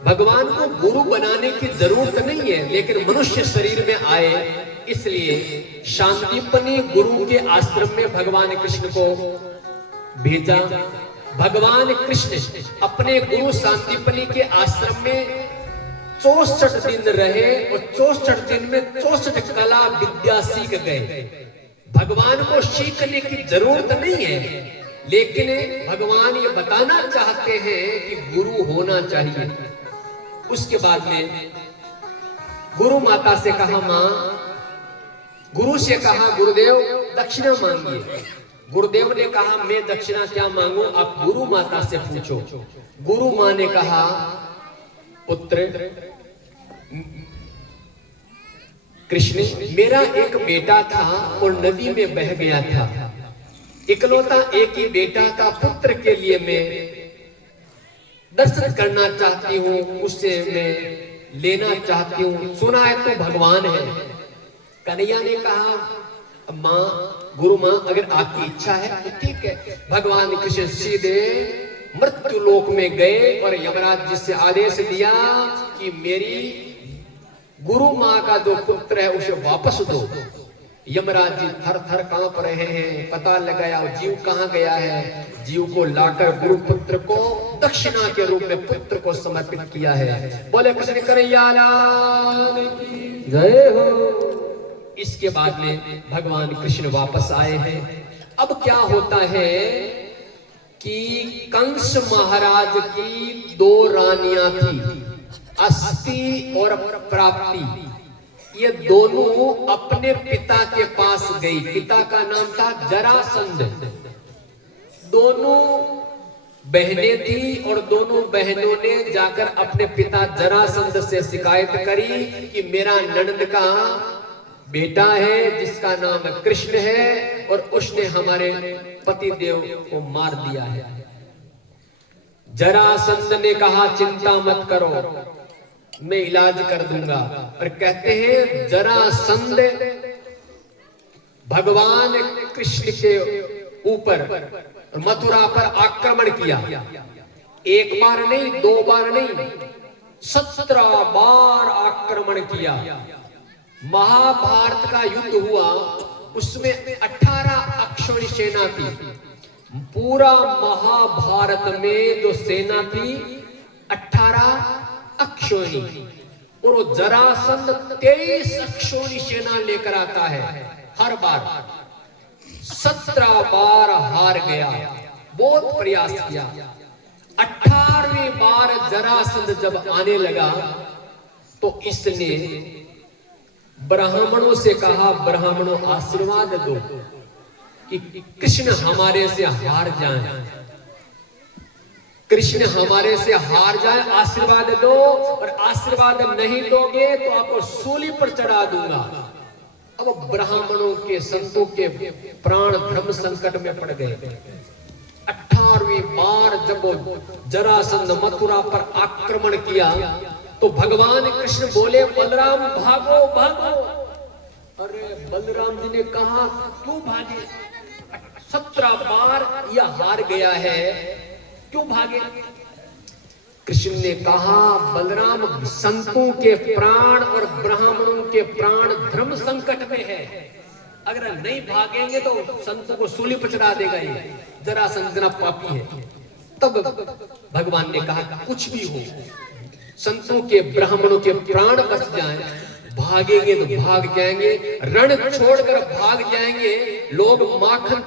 भगवान को गुरु बनाने की जरूरत नहीं है, लेकिन मनुष्य शरीर में आए इसलिए शांतिपनी गुरु के आश्रम में भगवान कृष्ण को भेजा। भगवान कृष्ण अपने गुरु शांतिपनी के आश्रम में 64 दिन रहे और 64 दिन में 64 कला विद्या सीख गए। भगवान को सीखने की जरूरत नहीं है, लेकिन भगवान ये बताना चाहते हैं कि गुरु होना चाहिए। उसके बाद में गुरु माता से कहा मां, गुरु से कहा गुरुदेव दक्षिणा मांगिए। गुरुदेव ने कहा मैं दक्षिणा क्या मांगू, आप गुरु माता से पूछो। गुरु मां ने कहा पुत्र कृष्ण मेरा एक बेटा था और नदी में बह गया था, इकलौता एक ही बेटा था। पुत्र के लिए मैं दर्शन करना चाहती हूँ, उससे मैं लेना चाहती हूँ, सुना है तो भगवान है। कन्हैया ने कहा माँ गुरु माँ अगर आपकी इच्छा है तो ठीक है। भगवान कृष्ण सीधे मृत्यु लोक में गए और यमराज जी से आदेश दिया कि मेरी गुरु माँ का जो पुत्र है उसे वापस दो। यमराज जी थर थर कांप रहे हैं, पता लगाया जीव कहाँ गया है। जीव को लाकर गुरु पुत्र को दक्षिणा के रूप में पुत्र को समर्पित किया है। बोले कृष्ण कन्हैया लाल की जय हो। इसके बाद में भगवान कृष्ण वापस आए हैं। अब क्या होता है कि कंस महाराज की 2 रानियां थी, अस्ति और प्राप्ति। ये दोनों अपने पिता के पास गई। पिता का नाम था जरासंध। दोनों बहनें थी और दोनों बहनों ने जाकर अपने पिता जरासंध से शिकायत करी कि मेरा ननद का बेटा है जिसका नाम कृष्ण है और उसने हमारे पति देव को मार दिया है। जरासंध ने कहा चिंता मत करो, मैं इलाज कर दूंगा। और कहते हैं जरासंध भगवान कृष्ण के ऊपर मथुरा पर आक्रमण किया। 1 बार नहीं, 2 बार नहीं, 17 बार आक्रमण किया। महाभारत का युद्ध हुआ, उसमें 18 अक्षौहिणी अक्षौणी सेना थी। पूरा महाभारत में जो सेना थी 18 अक्षौणी, और वो जरासंध 23 अक्षौणी सेना लेकर आता है। हर बार 17 बार हार गया, बहुत प्रयास किया। 18वीं बार जरासंध जब आने लगा तो इसने ब्राह्मणों से कहा, ब्राह्मणों आशीर्वाद दो कि कृष्ण हमारे से हार जाए, कृष्ण हमारे से हार जाए, आशीर्वाद दो, और आशीर्वाद नहीं दोगे तो आपको सूली पर चढ़ा दूंगा। अब ब्राह्मणों के संतों के प्राण धर्म संकट में पड़ गए। 18वीं बार जब जरासंध मथुरा पर आक्रमण किया तो भगवान कृष्ण बोले, बलराम भागो भागो। अरे बलराम जी ने कहा, क्यों भागे? 17 बार यह हार गया है, क्यों भागे? कृष्ण ने कहा, बलराम संतों के प्राण और ब्राह्मणों के प्राण धर्म संकट में है, अगर नहीं भागेंगे तो संतों को सूली पर चढ़ा देगा, ये जरासंध इतना पापी है। तब भगवान ने कहा, कुछ भी हो, संतों के ब्राह्मणों के प्राण बच जाएं, भागेंगे तो भाग जाएंगे, रण छोड़कर भाग जाएंगे। लोग माखन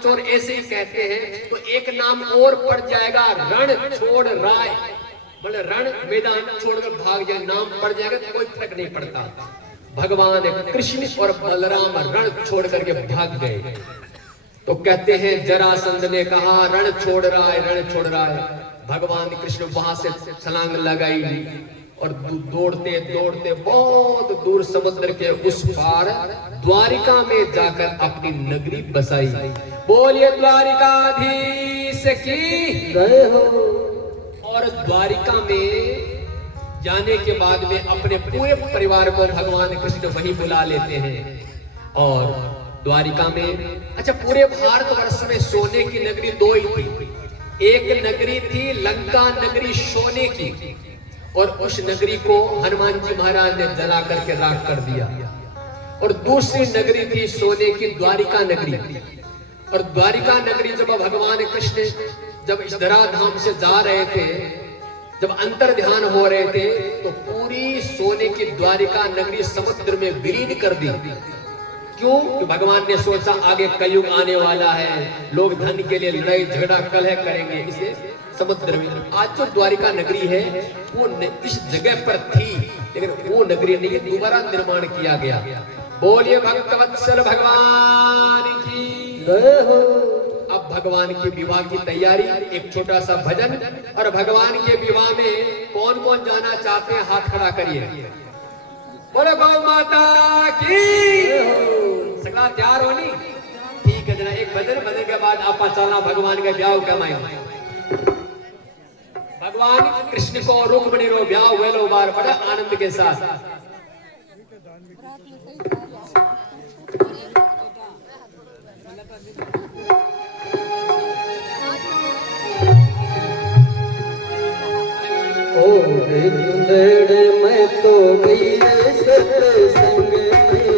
चोर ऐसे ही कहते हैं, तो एक नाम और पड़ जाएगा, रण छोड़ राय, मतलब रण मैदान छोड़कर भाग जाए, नाम पड़ जाएगा तो कोई फर्क नहीं पड़ता। भगवान कृष्ण और बलराम रण छोड़ करके भाग गए। तो कहते हैं जरासंध ने कहा, रण छोड़ रहा है, रण छोड़ रहा है। भगवान कृष्ण वहां से छलांग लगाई और दौड़ते दौड़ते बहुत दूर समुद्र के उस पार द्वारिका में जाकर अपनी नगरी बसाई। बोलिए द्वारिकाधीश की जय हो। और द्वारिका में जाने के बाद में अपने पूरे परिवार को भगवान कृष्ण वहीं बुला लेते हैं। और द्वारिका में, अच्छा, पूरे भारतवर्ष में सोने की नगरी 2 ही थी। एक नगरी थी लंका नगरी सोने की, और उस नगरी को हनुमान जी महाराज ने जला करके राख कर दिया। और दूसरी नगरी थी सोने की द्वारिका नगरी। और द्वारिका नगरी जब भगवान कृष्ण जब इस धराधाम से जा रहे थे, जब अंतर ध्यान हो रहे थे, तो पूरी सोने की द्वारिका नगरी समुद्र में विलीन कर दी। क्यों? कि भगवान ने सोचा आगे कलयुग आने वाला है, लोग धन के लिए लड़ाई झगड़ा कलह करेंगे, इसे समुद्र में। आज जो द्वारिका नगरी है वो इस जगह पर थी, लेकिन वो नगरी नहीं, दोबारा निर्माण किया गया। बोलिए भक्तवत्सल भगवान की जय हो। अब भगवान के विवाह की तैयारी, एक छोटा सा भजन। और भगवान के विवाह में कौन कौन जाना चाहते हैं, हाथ खड़ा करिए। बोले गौ माता की। सकला तैयार होनी? ठीक है जना, एक भजन के बाद आप चलना भगवान के ब्याह का माई। भगवान कृष्ण को रुक्मिणी रो ब्याह हुए लो बार बड़ा आनंद के साथ। ओ रे मैं तो गई सत्संग में,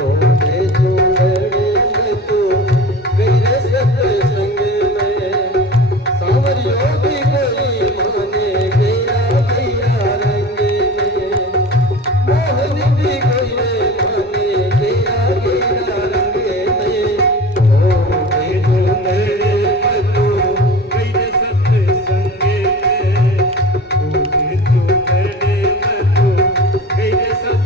ओ रे मैं तो गई सत्संग में। सांवरियों भी कोई माने गया रंग में, मोहन भी कोई माने गया रंग में। ओ रे मैं तो गई सत्संग में, सब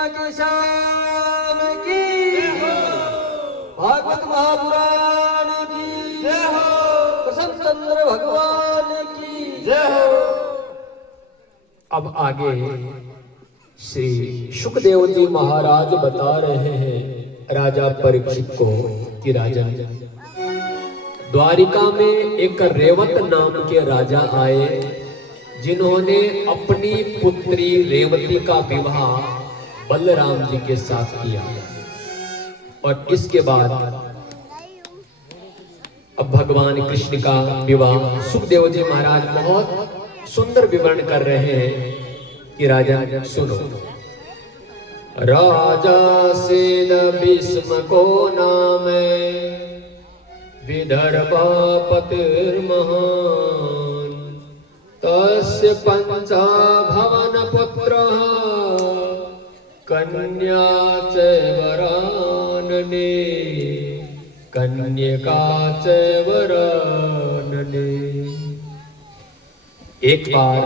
मीना के श्याम की भागवत महापुराण की जय हो, कृष्णचंद्र भगवान की जय हो। अब आगे श्री सुखदेव जी महाराज बता रहे हैं राजा परीक्षित को कि राजन, द्वारिका में एक रेवत नाम के राजा आए जिन्होंने अपनी पुत्री रेवती का विवाह बलराम जी के साथ किया। और इसके बाद अब भगवान कृष्ण का विवाह सुखदेव जी महाराज बहुत सुंदर विवरण कर रहे हैं कि राजा सुनो। राजा सेन भीष्म को नाम विदर्भापतिर्महान, तस्य पंचा भवन पुत्र कन्या च वरानने, कन्यका च वरानने। एक बार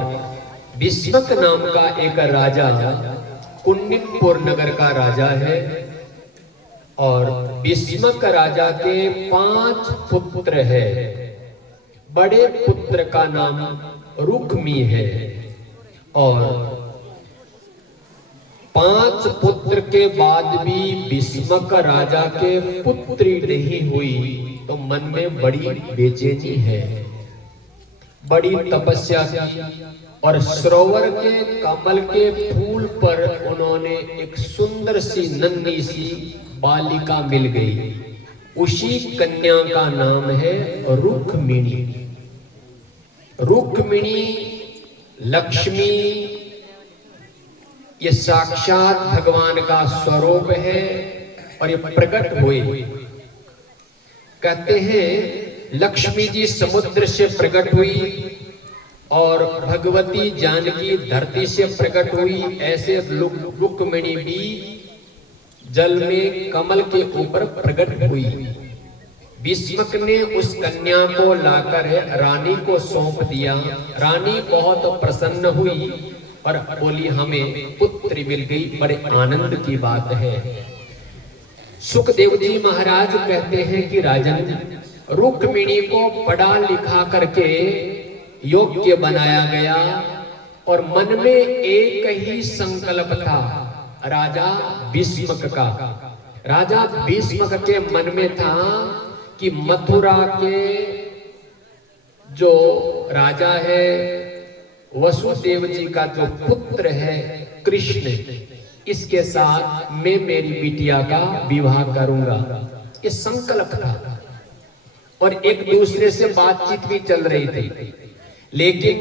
विश्वक नाम का एक राजा, कुंडिनपुर नगर का राजा है, और विश्वक राजा के 5 पुत्र है। बड़े पुत्र का नाम रुक्मी है, और 5 पुत्र के बाद भी विश्वक राजा के पुत्री नहीं हुई तो मन में बड़ी बेचैनी है। बड़ी तपस्या की और सरोवर के कमल के फूल पर उन्होंने एक सुंदर सी नन्ही सी बालिका मिल गई। उसी कन्या का नाम है रुक्मिणी। रुक्मिणी लक्ष्मी ये साक्षात भगवान का स्वरूप है और ये प्रकट हुए। कहते हैं लक्ष्मी जी समुद्र से प्रकट हुई और भगवती जानकी धरती से प्रकट हुई, ऐसे रुक्मिणी भी जल में कमल के ऊपर प्रकट हुई। भीष्मक ने उस कन्या को लाकर रानी को सौंप दिया। रानी बहुत प्रसन्न हुई और बोली हमें पुत्री मिल गई, बड़े आनंद की बात है। सुखदेव जी महाराज कहते हैं कि राजन, रुक्मिणी को पढ़ा लिखा करके योग्य बनाया गया और मन में एक ही संकल्प था राजा भीष्मक का। राजा भीष्मक के मन में था कि मथुरा के जो राजा है वसुदेव जी का जो पुत्र है कृष्ण, इसके साथ मैं मेरी बिटिया का विवाह करूंगा, ये संकल्प था। और एक दूसरे से बातचीत भी चल रही थी। लेकिन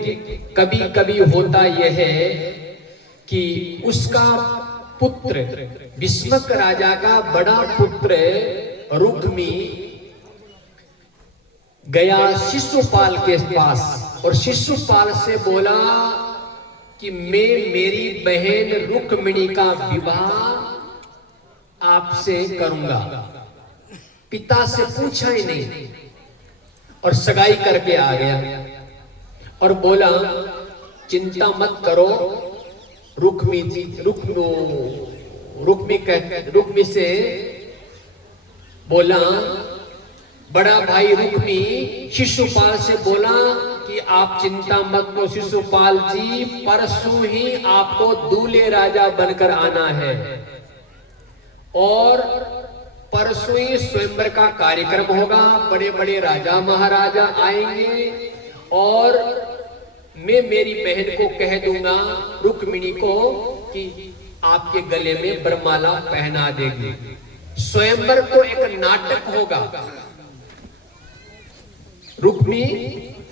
कभी कभी होता यह है कि उसका पुत्र भीष्मक राजा का बड़ा पुत्र रुक्मी गया शिशुपाल के पास और शिशुपाल से बोला कि मैं मेरी बहन रुक्मिणी का विवाह आपसे करूंगा। पिता से पूछा ही नहीं और सगाई करके आ गया और बोला चिंता मत करो। रुक्मी से बोला, बड़ा भाई रुक्मी शिशुपाल से बोला कि आप चिंता मत करो शिशुपाल जी, परसों ही आपको दूल्हे राजा बनकर आना है और परसों ही स्वयंवर का कार्यक्रम होगा। बड़े बड़े राजा महाराजा आएंगे और मैं मेरी बहन को कह दूंगा रुक्मिणी को कि आपके गले में वरमाला पहना देगी। स्वयंवर को एक नाटक होगा। रुक्मी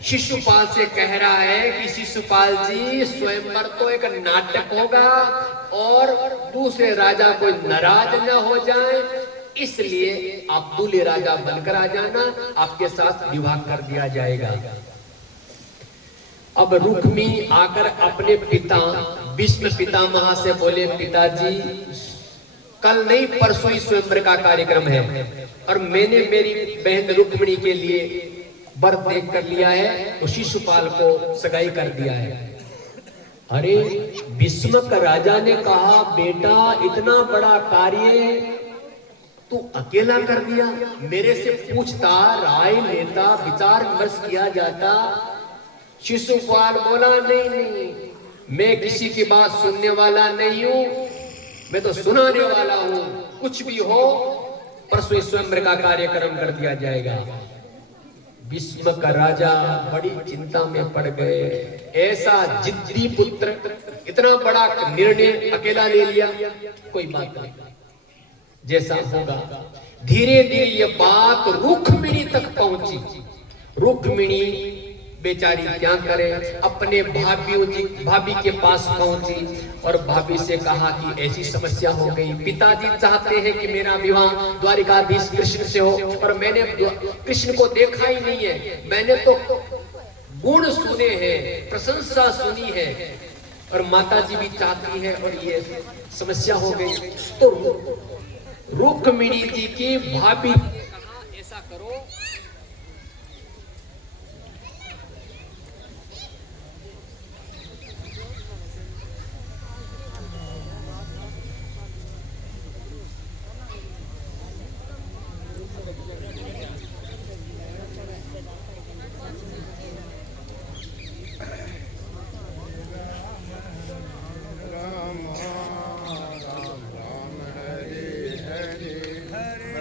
शिशुपाल से कह रहा है कि शिशुपाल जी, स्वयंवर तो एक नाटक होगा और दूसरे राजा कोई नाराज न हो जाए, इसलिए आप दूल्हे राजा बनकर आ जाना, आपके साथ विवाह कर दिया जाएगा। अब रुक्मी आकर अपने पिता भीष्म पितामह से बोले, पिताजी कल नहीं परसों ही स्वयंवर का कार्यक्रम है और मैंने मेरी बहन रुक्मिणी के लिए वर देख कर लिया है, तो शिशुपाल को सगाई कर दिया है। अरे भीष्मक राजा ने कहा, बेटा इतना बड़ा कार्य तू अकेला कर दिया, मेरे से पूछता, राय लेता, विचार विमर्श किया जाता। शिशुपाल बोला, नहीं नहीं, मैं किसी की बात सुनने वाला नहीं हूं, मैं तो सुनाने वाला हूं। कुछ भी हो, परसों स्वयंवर का कार्यक्रम कर दिया जाएगा। भीष्म का राजा बड़ी चिंता में पड़ गए। ऐसा जिद्दी पुत्र इतना बड़ा निर्णय अकेला ले लिया, कोई बात नहीं, जैसा होगा। धीरे धीरे ये बात रुक्मिणी तक पहुंची। रुक्मिणी बेचारी क्या करे, अपने भाभी के पास पहुंची और भाभी से कहा कि ऐसी समस्या हो गई, पिताजी चाहते हैं कि मेरा विवाह द्वारिकाधीश कृष्ण से हो, और मैंने कृष्ण को देखा ही नहीं है। मैंने तो गुण सुने हैं, प्रशंसा सुनी है, और माताजी भी चाहती है, और ये समस्या हो गई। तो रुक्मिणी जी की भाभी ने कहा, ऐसा करो,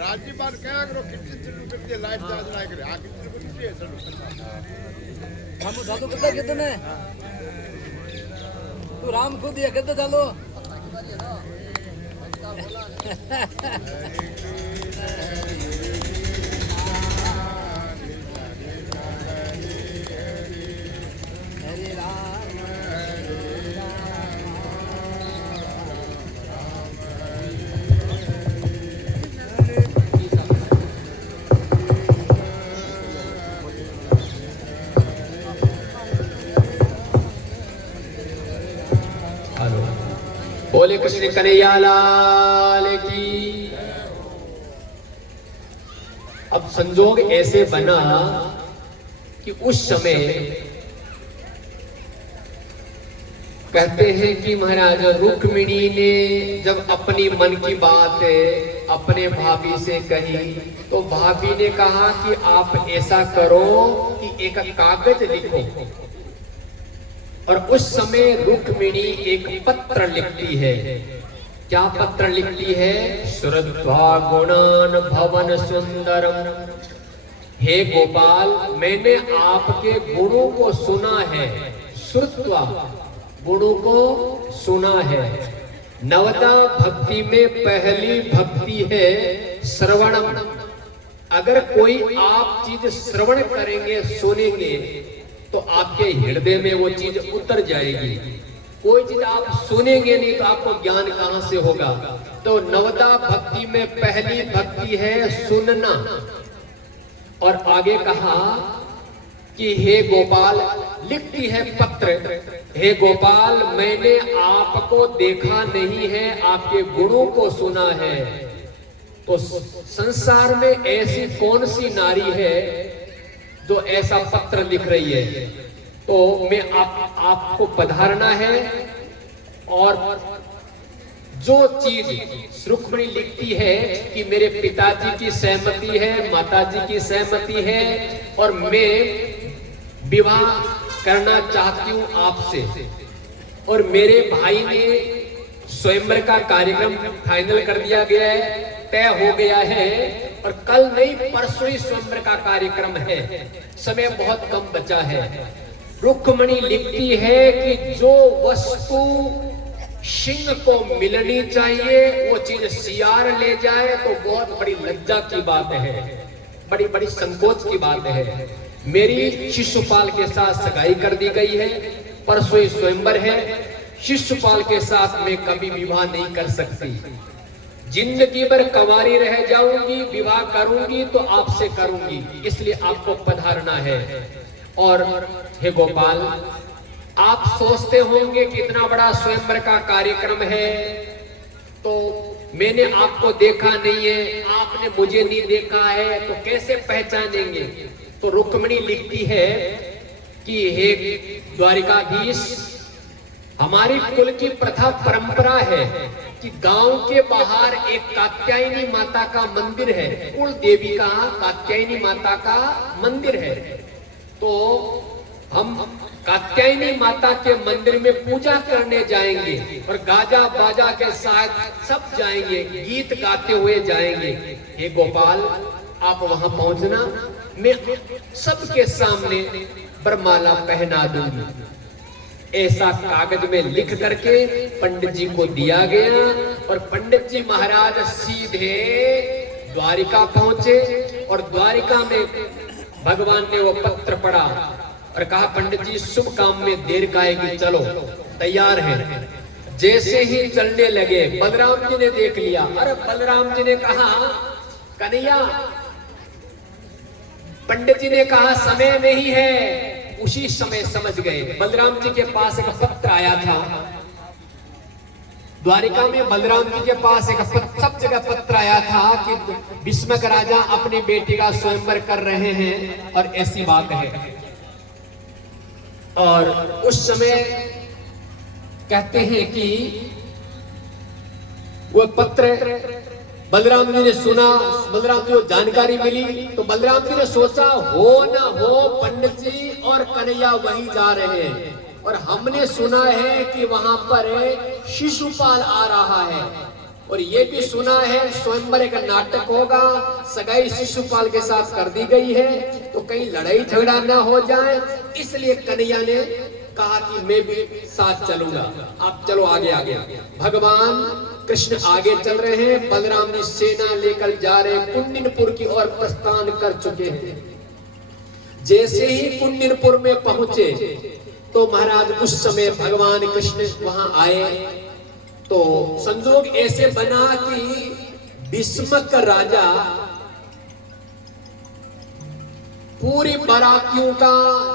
राज्य बात क्या करो, कितनी चीज़ करती है, लाइफ चार्ज ना करे, आगे चीज़ कुछ है सर। हम जादू करता कितने तू राम को दिया कितना चालो बोले कृष्ण कन्हैया लाल की। अब संजोग ऐसे बना कि उस समय कहते हैं कि महाराज रुक्मिणी ने जब अपनी मन की बात अपने भाभी से कही, तो भाभी ने कहा कि आप ऐसा करो कि एक कागज लिखो। और उस समय रुक्मिणी एक पत्र लिखती है। क्या पत्र लिखती है? श्रुत्वा गुणान भवन सुंदरम, हे गोपाल मैंने आपके गुणों को सुना है। श्रुत्वा गुणों को सुना है। नवदा भक्ति में पहली भक्ति है श्रवणम। अगर कोई आप चीज श्रवण करेंगे, सुनेंगे, तो आपके हृदय में वो चीज उतर जाएगी। कोई चीज आप सुनेंगे नहीं तो आपको ज्ञान कहां से होगा? तो नवदा भक्ति में पहली भक्ति है सुनना। और आगे कहा कि हे गोपाल, लिखती है पत्र, हे गोपाल मैंने आपको देखा नहीं है, आपके गुणों को सुना है। तो संसार में ऐसी कौन सी नारी है जो ऐसा पत्र लिख रही है? तो मैं आपको पधारना है। और जो चीज रुक्मिणी लिखती है कि मेरे पिताजी की सहमति है, माताजी की सहमति है, और मैं विवाह करना चाहती हूं आपसे, और मेरे भाई ने स्वयंवर का कार्यक्रम फाइनल कर दिया गया है, तय हो गया है, और कल नहीं परसों ही स्वयंवर का कार्यक्रम है, समय बहुत कम बचा है। रुक्मिणी लिखती है कि जो वस्तु सिंह को मिलनी चाहिए वो चीज सियार ले जाए तो बहुत बड़ी लज्जा की बात है, बड़ी बड़ी संकोच की बात है। मेरी शिशुपाल के साथ सगाई कर दी गई है, परसों ही स्वयंवर है, शिशुपाल के साथ मैं कभी विवाह नहीं कर सकती। जिंदगी भर कंवारी रह जाऊंगी, विवाह करूंगी तो आपसे करूंगी, इसलिए आपको पधारना है। और हे गोपाल, आप सोचते होंगे कि इतना बड़ा स्वयंवर का कार्यक्रम है, तो मैंने आपको देखा नहीं है, आपने मुझे नहीं देखा है, तो कैसे पहचानेंगे? तो रुक्मिणी लिखती है कि हे द्वारिकाधीश, हमारी कुल की प्रथा परंपरा है कि गांव के बाहर एक कात्यायनी माता का मंदिर है, कुल देवी का कात्यायनी माता का मंदिर है। तो हम कात्यायनी माता के मंदिर में पूजा करने जाएंगे और गाजा बाजा के साथ सब जाएंगे, गीत गाते हुए जाएंगे। हे गोपाल, आप वहां पहुंचना, मैं सबके सामने वरमाला पहना दूंगी। ऐसा कागज में लिख करके पंडित जी को दिया गया और पंडित जी महाराज सीधे द्वारिका पहुंचे और द्वारिका में भगवान ने वो पत्र पढ़ा और कहा, पंडित जी शुभ काम में देर का आएगी, चलो तैयार है। जैसे ही चलने लगे बलराम जी ने देख लिया। अरे बलराम जी ने कहा, कन्हैया, पंडित जी ने कहा समय नहीं है। उसी समय समझ गए। बलराम जी के पास एक पत्र आया था द्वारिका में, बलराम जी के पास एक सब जगह पत्र आया था कि भीष्मक राजा अपनी बेटी का स्वयंवर कर रहे हैं और ऐसी बात है। और उस समय कहते हैं कि वो पत्र बलराम जी ने सुना, बलराम जी को जानकारी मिली तो बलराम जी ने सोचा, हो ना हो पंडित जी और कन्हैया वहीं जा रहे हैं और हमने सुना है कि वहां पर शिशुपाल आ रहा है और ये भी सुना है स्वयंवर का नाटक होगा, सगाई शिशुपाल के साथ कर दी गई है, तो कहीं लड़ाई झगड़ा ना हो जाए, इसलिए कन्हैया ने कहा कि मैं भी साथ चलूंगा, आप चलो आगे आगे। भगवान कृष्ण आगे चल रहे हैं, बलराम जी सेना लेकर जा रहे, कुंडिनपुर की ओर प्रस्थान कर चुके हैं। जैसे ही कुंडिनपुर में पहुंचे तो महाराज उस समय भगवान कृष्ण वहां आए तो संजोग ऐसे बना कि भीष्मक राजा पूरी बारातियों का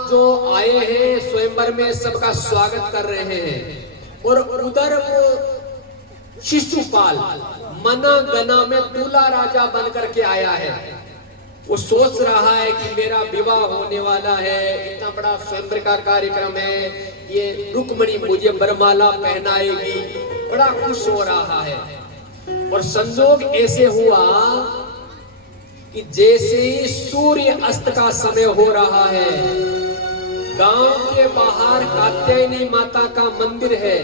जो आए हैं स्वयंवर में सबका स्वागत कर रहे हैं और उधर वो शिशुपाल मना गना में दूल्हा राजा बनकर के आया है। वो सोच रहा है कि मेरा विवाह होने वाला है, इतना बड़ा स्वयंवर का कार्यक्रम है, ये रुक्मिणी मुझे वरमाला पहनाएगी, बड़ा खुश हो रहा है। और संजोग ऐसे हुआ कि जैसे ही सूर्य अस्त का समय हो रहा है, गांव के बाहर कात्यायनी माता का मंदिर है।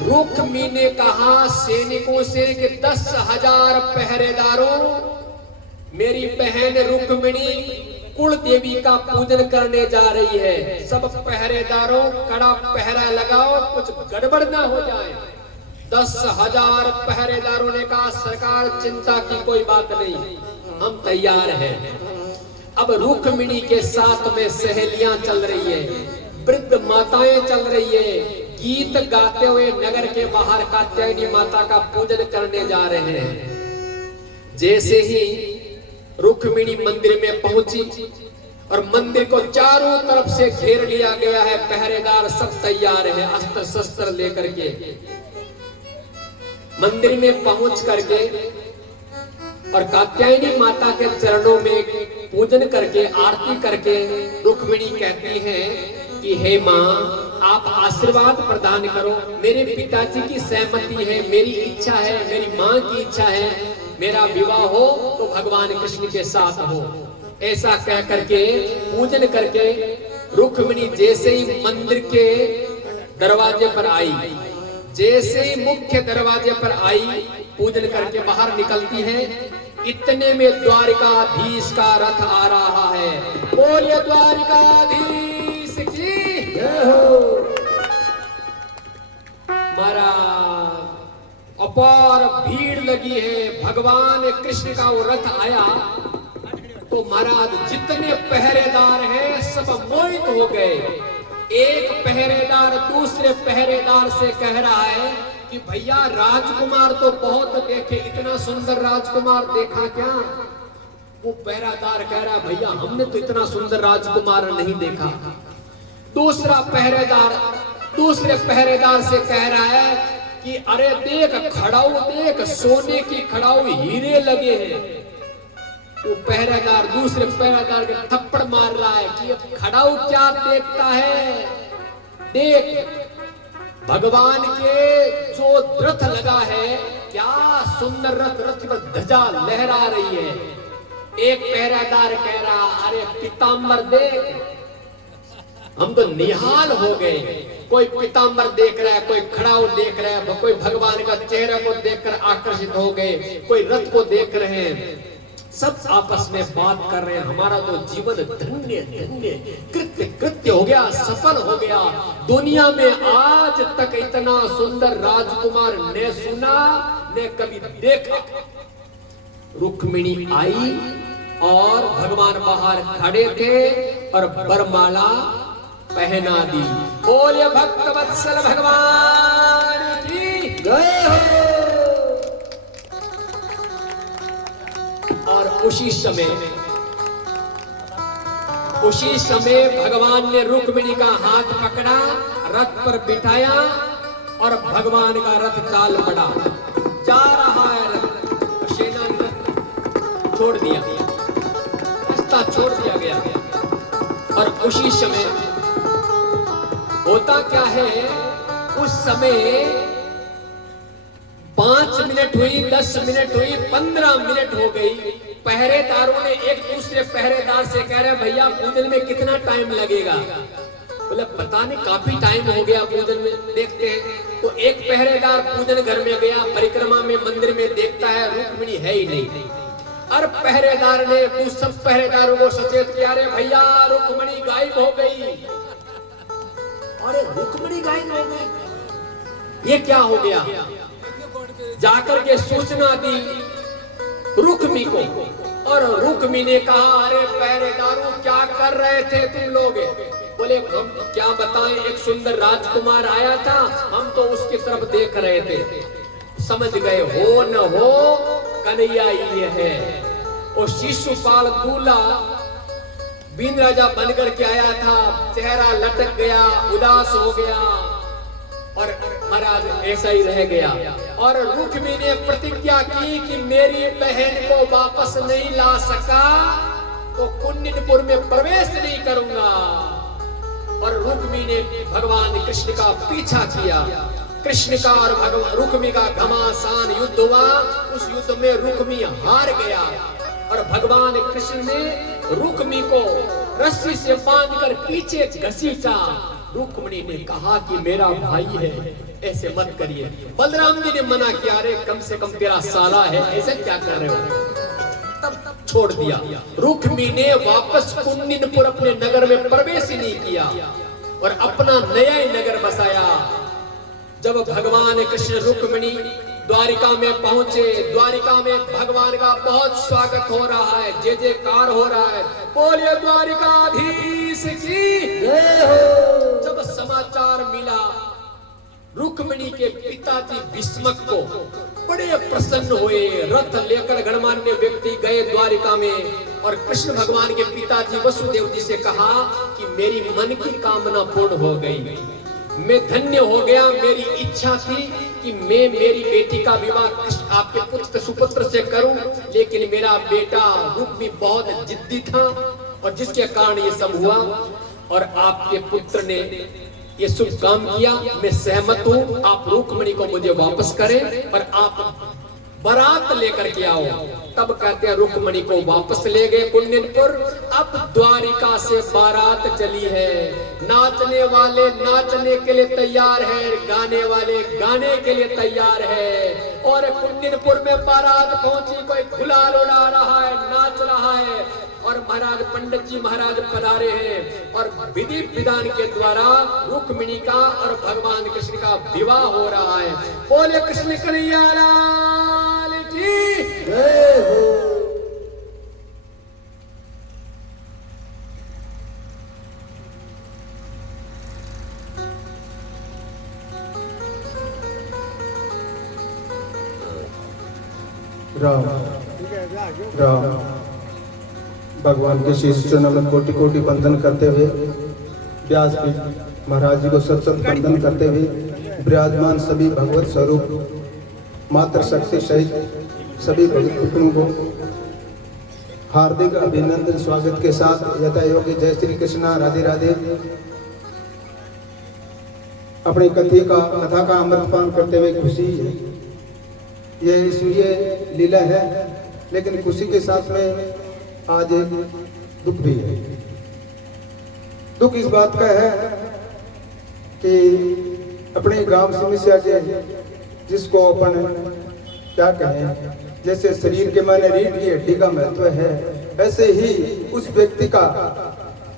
रुक्मी ने कहा सैनिकों से कि 10,000 पहरेदारों, मेरी बहन रुक्मिणी कुल देवी का पूजन करने जा रही है, सब पहरेदारों कड़ा पहरा लगाओ, कुछ गड़बड़ ना हो जाए। 10,000 पहरेदारों ने कहा सरकार चिंता की कोई बात नहीं, हम तैयार हैं। अब रुक्मिणी के साथ में सहेलियां चल रही है, वृद्ध माताएं चल रही है, गीत गाते हुए नगर के बाहर कात्यायनी माता का पूजन करने जा रहे हैं। जैसे ही रुक्मिणी मंदिर में पहुंची और मंदिर को चारों तरफ से घेर लिया गया है, पहरेदार सब तैयार है अस्त्र शस्त्र लेकर के। मंदिर में पहुंच करके और कात्यायनी माता के चरणों में पूजन करके आरती करके रुक्मिणी कहती है कि हे माँ, आप आशीर्वाद प्रदान करो, मेरे पिताजी की सहमति है, मेरी इच्छा है, मेरी माँ की इच्छा है, मेरा विवाह हो तो भगवान कृष्ण के साथ हो। ऐसा कह करके पूजन करके रुक्मिणी जैसे ही मंदिर के दरवाजे पर आई, जैसे ही मुख्य दरवाजे पर आई, पूजन करके बाहर निकलती है, इतने में द्वारिकाधीश का रथ आ रहा है। बोलिए द्वारिकाधीश की जय हो। महाराज अपार भीड़ लगी है, भगवान कृष्ण का वो रथ आया तो महाराज जितने पहरेदार हैं सब मोहित हो गए। एक पहरेदार दूसरे पहरेदार से कह रहा है कि भैया राजकुमार तो बहुत देखे, इतना सुंदर राजकुमार देखा क्या? वो पहरेदार कह रहा है भैया हमने तो इतना सुंदर राजकुमार नहीं देखा। दूसरा पहरेदार दूसरे पहरेदार से कह रहा है कि अरे देख खड़ाऊ, देख सोने की खड़ाऊ, हीरे लगे हैं। वो पहरेदार दूसरे पहरेदार के थप्पड़ मार रहा है कि खड़ाऊ क्या देखता है, देख भगवान के जो रथ लगा है, क्या सुंदर रथ, रथ पर ध्वजा लहरा रही है। एक पहरेदार कह रहा, अरे पीतांबर देख, हम तो निहाल हो गए। कोई पीतांबर देख रहा है, कोई खड़ाऊ देख रहा है, कोई भगवान का चेहरा को देखकर आकर्षित हो गए, कोई रथ को देख रहे हैं, सब आपस में बात कर रहे हैं। हमारा तो जीवन धन्य धन्य कृत्य कृत्य हो गया, सफल हो गया। दुनिया में आज तक इतना सुंदर राजकुमार ने सुना ने कभी देखा। रुक्मिणी आई और भगवान बाहर खड़े थे और वरमाला पहना दी। बोलिए भक्त वत्सल भगवान की जय हो। और उसी समय भगवान ने रुक्मिणी का हाथ पकड़ा, रथ पर बिठाया और भगवान का रथ चाल पड़ा। जा रहा है रथ, सेना ने रथ छोड़ दिया, रास्ता छोड़ दिया गया। और उसी समय होता क्या है, उस समय 5 मिनट हुई, 10 मिनट हुई, 15 मिनट हो गई। पहरेदारों ने एक दूसरे पहरेदार से कह रहे, भैया पूजन में कितना टाइम लगेगा? बोले पता नहीं, काफी टाइम हो गया पूजन में, देखते हैं। तो एक पहरेदार पूजन घर में गया, परिक्रमा में मंदिर में देखता है रुक्मिणी है ही नहीं। और पहरेदार ने सब पहरेदारों को सचेत किया, अरे भैया रुक्मिणी गायब हो गई। अरे रुक्मिणी गायब हो गई, ये क्या हो गया? जाकर के सूचना दी रुक्मी को, और रुक्मी ने कहा, अरे पहरेदारों क्या कर रहे थे तुम लोग? बोले हम क्या बताएं, एक सुंदर राजकुमार आया था, हम तो उसकी तरफ देख रहे थे। समझ गए, हो न हो कन्हैया ये है। और शिशुपाल दूल्हा बीन राजा बनकर के आया था, चेहरा लटक गया, उदास हो गया और महाराज ऐसा ही रह गया। और रुक्मी ने प्रतिज्ञा की कि मेरी बहन को वापस नहीं ला सका तो कुंडिनपुर में प्रवेश नहीं करूंगा। और रुक्मी ने भगवान कृष्ण का पीछा किया। कृष्ण का और भगवान रुक्मी का घमासान युद्ध हुआ। उस युद्ध में रुक्मी हार गया और भगवान कृष्ण ने रुक्मी को रस्सी से बांधकर पीछे घसीटा। रुक्मिणी ने कहा कि मेरा भाई है, ऐसे मत करिए। बलराम जी ने मना किया, अरे कम से कम तेरा साला है, ऐसे क्या कर रहे हो? तब छोड़ दिया। रुक्मी ने वापस कुंडिनपुर अपने नगर में प्रवेश ही नहीं किया और अपना नया ही नगर बसाया। जब भगवान कृष्ण रुक्मिणी द्वारिका में पहुंचे, द्वारिका में भगवान का बहुत स्वागत हो रहा है, जय जयकार हो रहा है। बोलिए द्वारिकाधीश की जय हो। जब समाचार मिला, रुक्मिणी के पिताजी भीष्मक को बड़े प्रसन्न हुए। रथ लेकर गणमान्य व्यक्ति गए द्वारिका में और कृष्ण भगवान के पिताजी वसुदेव जी से कहा कि मेरी मन की कामना पूर्ण हो गई, मैं धन्य हो गया। मेरी इच्छा थी कि मैं मेरी बेटी का विवाह आपके पुत्र सुपुत्र से करूं, लेकिन मेरा बेटा रुक्मी बहुत जिद्दी था और जिसके कारण ये सब हुआ। और आपके पुत्र ने ये शुभ काम किया, मैं सहमत हूं। आप रुक्मिणी को मुझे वापस करें और आप बारात लेकर के आओ। तब कहते हैं रुक्मिणी को वापस ले गए कुंडिनपुर। अब द्वारिका से बारात चली है। नाचने वाले नाचने के लिए तैयार है, गाने वाले गाने के लिए तैयार है। और कुंडिनपुर में बारात पहुंची, कोई गुलाल उड़ा रहा है, नाच रहा है और महाराज पंडित जी महाराज पधारे हैं और विधि विधान के द्वारा रुक्मिणी का और भगवान कृष्ण का विवाह हो रहा है। बोले कृष्ण कन्हैया लाल की जय हो। राम राम। भगवान के शीश चरणों में कोटि कोटि वंदन करते हुए व्यास पीठ महाराज जी को सत सत वंदन करते हुए विराजमान सभी भगवत स्वरूप मात्र शक्ति सहित सभी भक्तों को हार्दिक अभिनंदन स्वागत के साथ यथा योग्य जय श्री कृष्णा, राधे राधे। अपनी कथा का अमृतपान करते हुए खुशी है। ये ईश्वरीय लीला है, लेकिन खुशी के साथ में आज एक दुख भी है। दुख इस बात का है कि अपने गांव समस्या के जिसको अपन क्या कहें, जैसे शरीर के माने रीढ़ की हड्डी का महत्व है, ऐसे ही उस व्यक्ति का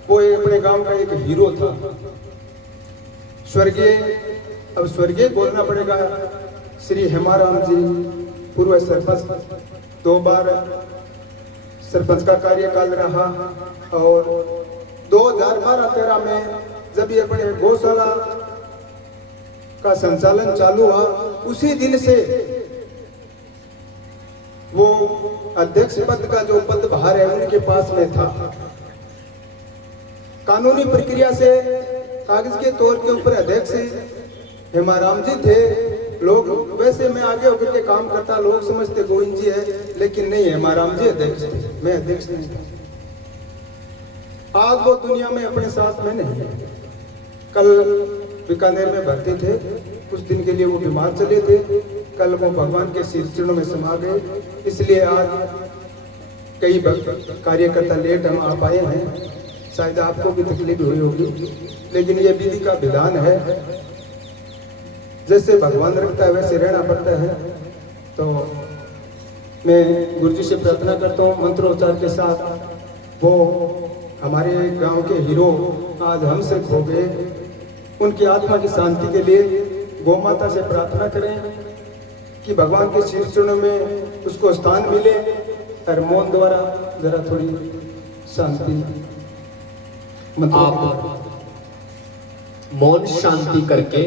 वो अपने गांव का एक हीरो था, स्वर्गीय। अब स्वर्गीय बोलना पड़ेगा श्री हेमाराम जी, पूर्व सरपंच, 2 बार सरपंच का कार्यकाल रहा। और 2012-13 में जब ये अपने गौशाला का संचालन चालू हुआ, उसी दिन से वो अध्यक्ष पद का जो पदभार है उनके पास में था। कानूनी प्रक्रिया से कागज के तौर के ऊपर अध्यक्ष हेमाराम जी थे। लोग वैसे मैं आगे होकर के काम करता, लोग समझते गोविंद जी है, लेकिन नहीं, हेमाराम जी अध्यक्ष थे, मैं अध्यक्ष नहीं था। आज वो दुनिया में अपने साथ में नहीं है। कल बीकानेर में भर्ती थे, कुछ दिन के लिए वो बीमार चले थे, कल वो भगवान के श्री चरणों में समा गए। इसलिए आज कई कार्यकर्ता लेट हम आ पाए हैं, शायद आपको भी तकलीफ हुई होगी, लेकिन ये विधि का विधान है। जैसे भगवान रखता है वैसे रहना पड़ता है। तो मैं गुरु जी से प्रार्थना करता हूँ मंत्रोच्चार के साथ, वो हमारे गांव के हीरो आज हमसे खो गए, उनकी आत्मा की शांति के लिए गौ माता से प्रार्थना करें कि भगवान के श्री चरणों में उसको स्थान मिले। और मौन द्वारा जरा थोड़ी शांति, आप मौन शांति करके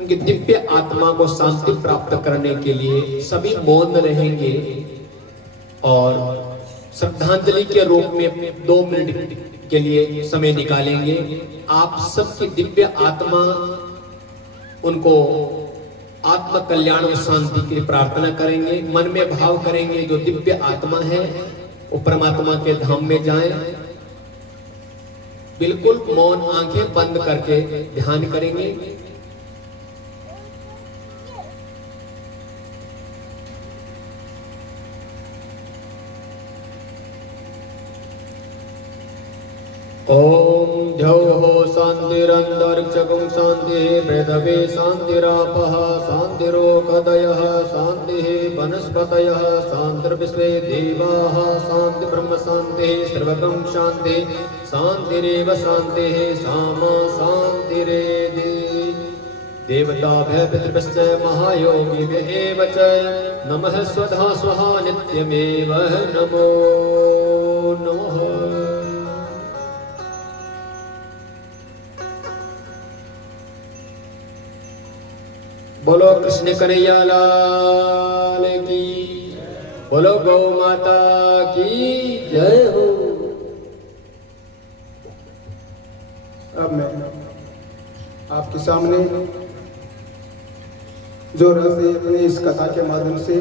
उनकी दिव्य आत्मा को शांति प्राप्त करने के लिए सभी मौन रहेंगे और श्रद्धांजलि के रूप में 2 मिनट के लिए समय निकालेंगे। आप सबकी दिव्य आत्मा, उनको आत्म कल्याण और शांति की प्रार्थना करेंगे, मन में भाव करेंगे जो दिव्य आत्मा है वो परमात्मा के धाम में जाए। बिल्कुल मौन, आंखें बंद करके ध्यान करेंगे। ओम द्यौः शान्तिरन्तरिक्षगुं शान्तिः, पृथिवी शान्तिरापः शान्तिरोषधयः, शान्तिः वनस्पतयः, शान्तिर्विश्वे देवाः, शान्ति ब्रह्म शान्तिः, सर्वगं शान्तिः, शान्तिरेव शान्तिः, सामा शान्तिरेधि। देवताभ्यः पितृभ्यश्च महायोगिभ्यः एव च नमः स्वधा स्वहा नित्यमेव नमो नमः। बोलो कृष्ण कन्हैया लाल की, बोलो गौ माता की जय हो। अब मैं आपके सामने जो रस अपनी इस कथा के माध्यम से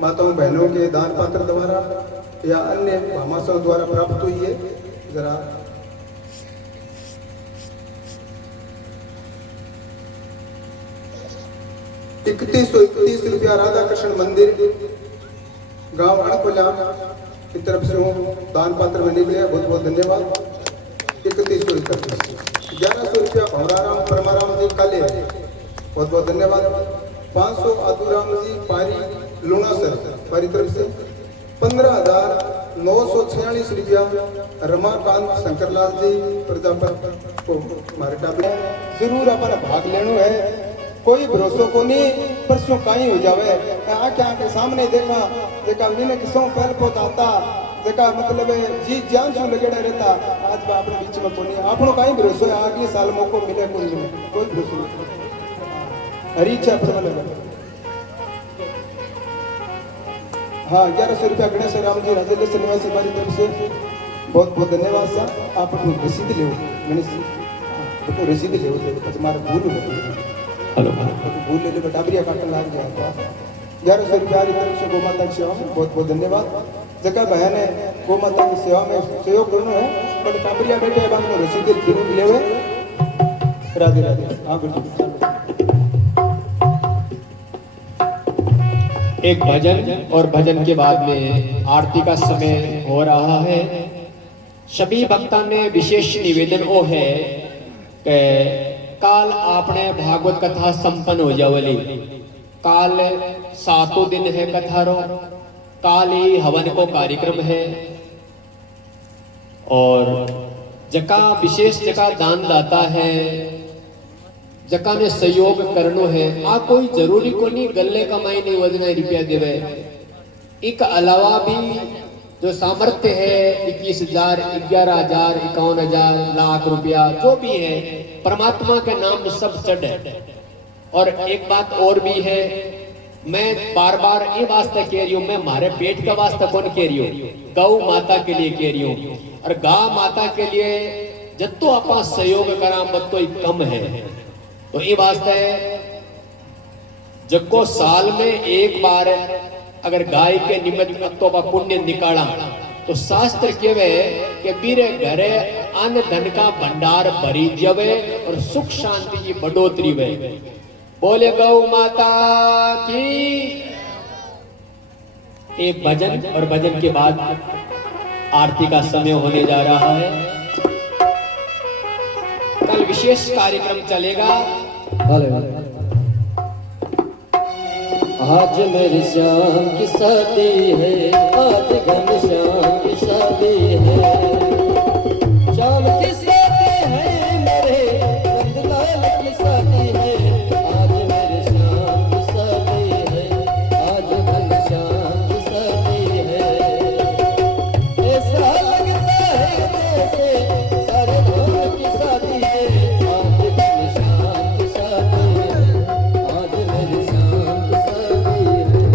माताओं बहनों के दान पात्र द्वारा या अन्य भामाशाओं द्वारा प्राप्त हुई है, जरा 3131 रुपया राधा कृष्ण मंदिर गांव अणकोला की तरफ से दान पात्र में निकले, बहुत बहुत धन्यवाद। 3131 1100 रुपया भवराराम परमाराम जी काले, बहुत बहुत धन्यवाद। 500 आदुराम जी पारी लुणासर पारी तरफ से। 15,946 रुपया रमाकांत शंकरलाल जी प्रजापत को हमारे टाबले। जरूर अपना भाग लेना है, कोई भरोसो को नहीं, परसों कहीं हो जावे। आंखें सामने देखा देखा मैंने किसों पहल पोता देखा, मतलब जी जान से लगेड़ा रहता। आज मैं अपने बीच में को नहीं, आपनो कहीं भरोसो है अगले साल मौको मिले कोई मिले, कोई भरोसो नहीं। हरी इच्छा प्रबल है। हाँ 1100 रुपया गणेश राम जी राजेश निवासी हमारी तरफ से बहुत बहुत धन्यवाद सर। आप अपनी रसीद ले गणेश जी रसीद ले तुम्हारा भूल हेलो भूल ले लो, टाबरिया काटन लाग जाएगा। 1100 रुपया की तरफ से गौ माता की सेवा में बहुत बहुत धन्यवाद। जगह बहन है गौ माता की सेवा में सहयोग करना है, बट टाबरिया बैठे बाद में रसीद जरूर ले। राधे राधे। हाँ गुरुजी। एक भजन और भजन के बाद में आरती का समय हो रहा है। सभी भक्तों ने विशेष निवेदन ओ है कि काल आपने भागवत कथा संपन्न हो जावली। काल 7 दिन है कथा रो, काल ही हवन को कार्यक्रम है और जका विशेष जका दान दाता है, जका ने सहयोग करनो है। आ कोई जरूरी को नहीं गले कमाई नहीं वजना रुपया देवे। एक अलावा भी जो सामर्थ्य है 21,000, 11,000, 51,000, लाख रुपया जो भी है परमात्मा के नाम सब चढ़ है। और एक बात और भी है, मैं बार बार ये वास्ते कह रही हूँ, मैं हमारे पेट का वास्ता कौन कह रही हूँ, गौ माता के लिए कह रही हूँ। और गौ माता के लिए जत्तो आपा सहयोग करा मत तो कम है। तो ये वास्ते जको साल में एक बार अगर गाय के निमित्त तो पुण्य निकाला तो शास्त्र कहवे कि बीरे घरे अन्न धन का भंडार भरी जवे और सुख शांति की बढ़ोतरी वे। बोले गौ माता की। एक भजन और भजन के बाद आरती का समय होने जा रहा है। कल विशेष कार्यक्रम चलेगा। आज मेरी श्याम की शादी है, आज घनश्याम की शादी है। श्याम की शादी है, मेरे नंदलाल की शादी है। आज मेरे श्याम की शादी है, आज घनश्याम की शादी है। ऐसा लगता है जैसे सारे धाम की शादी है। आज घनश्याम की शादी है, आज मेरे श्याम की शादी है।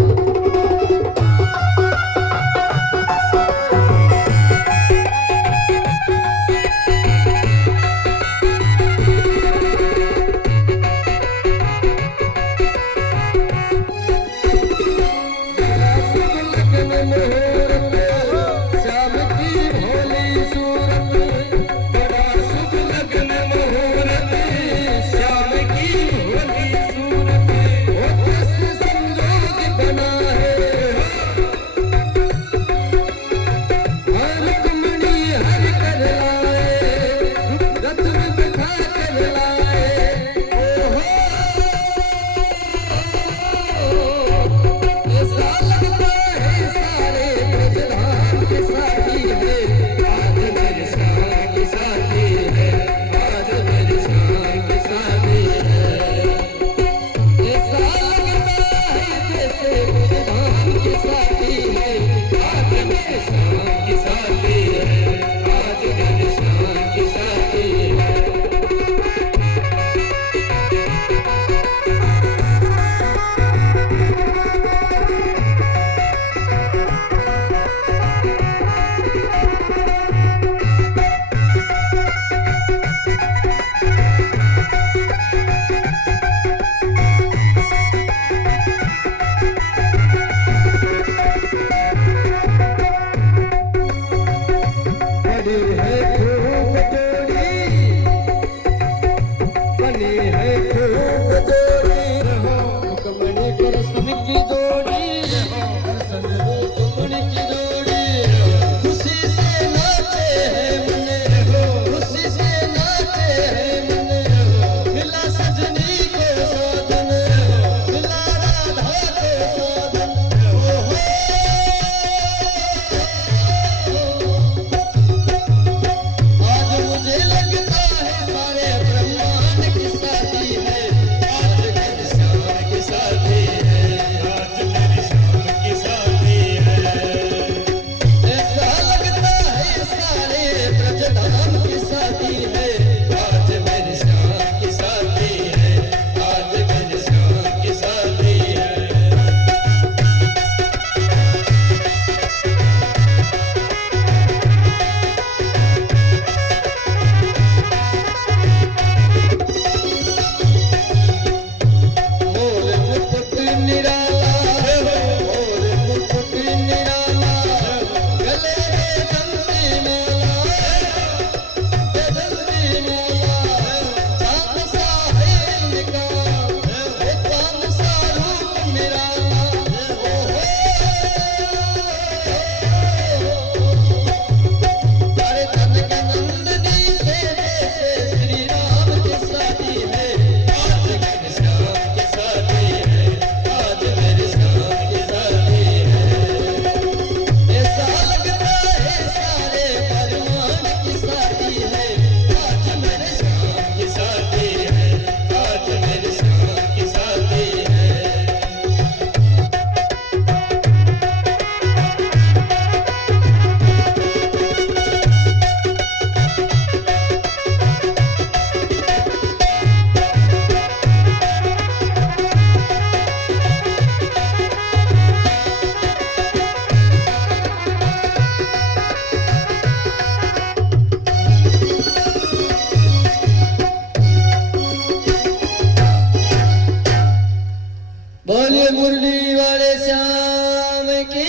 बोलिए मुरली वाले श्याम की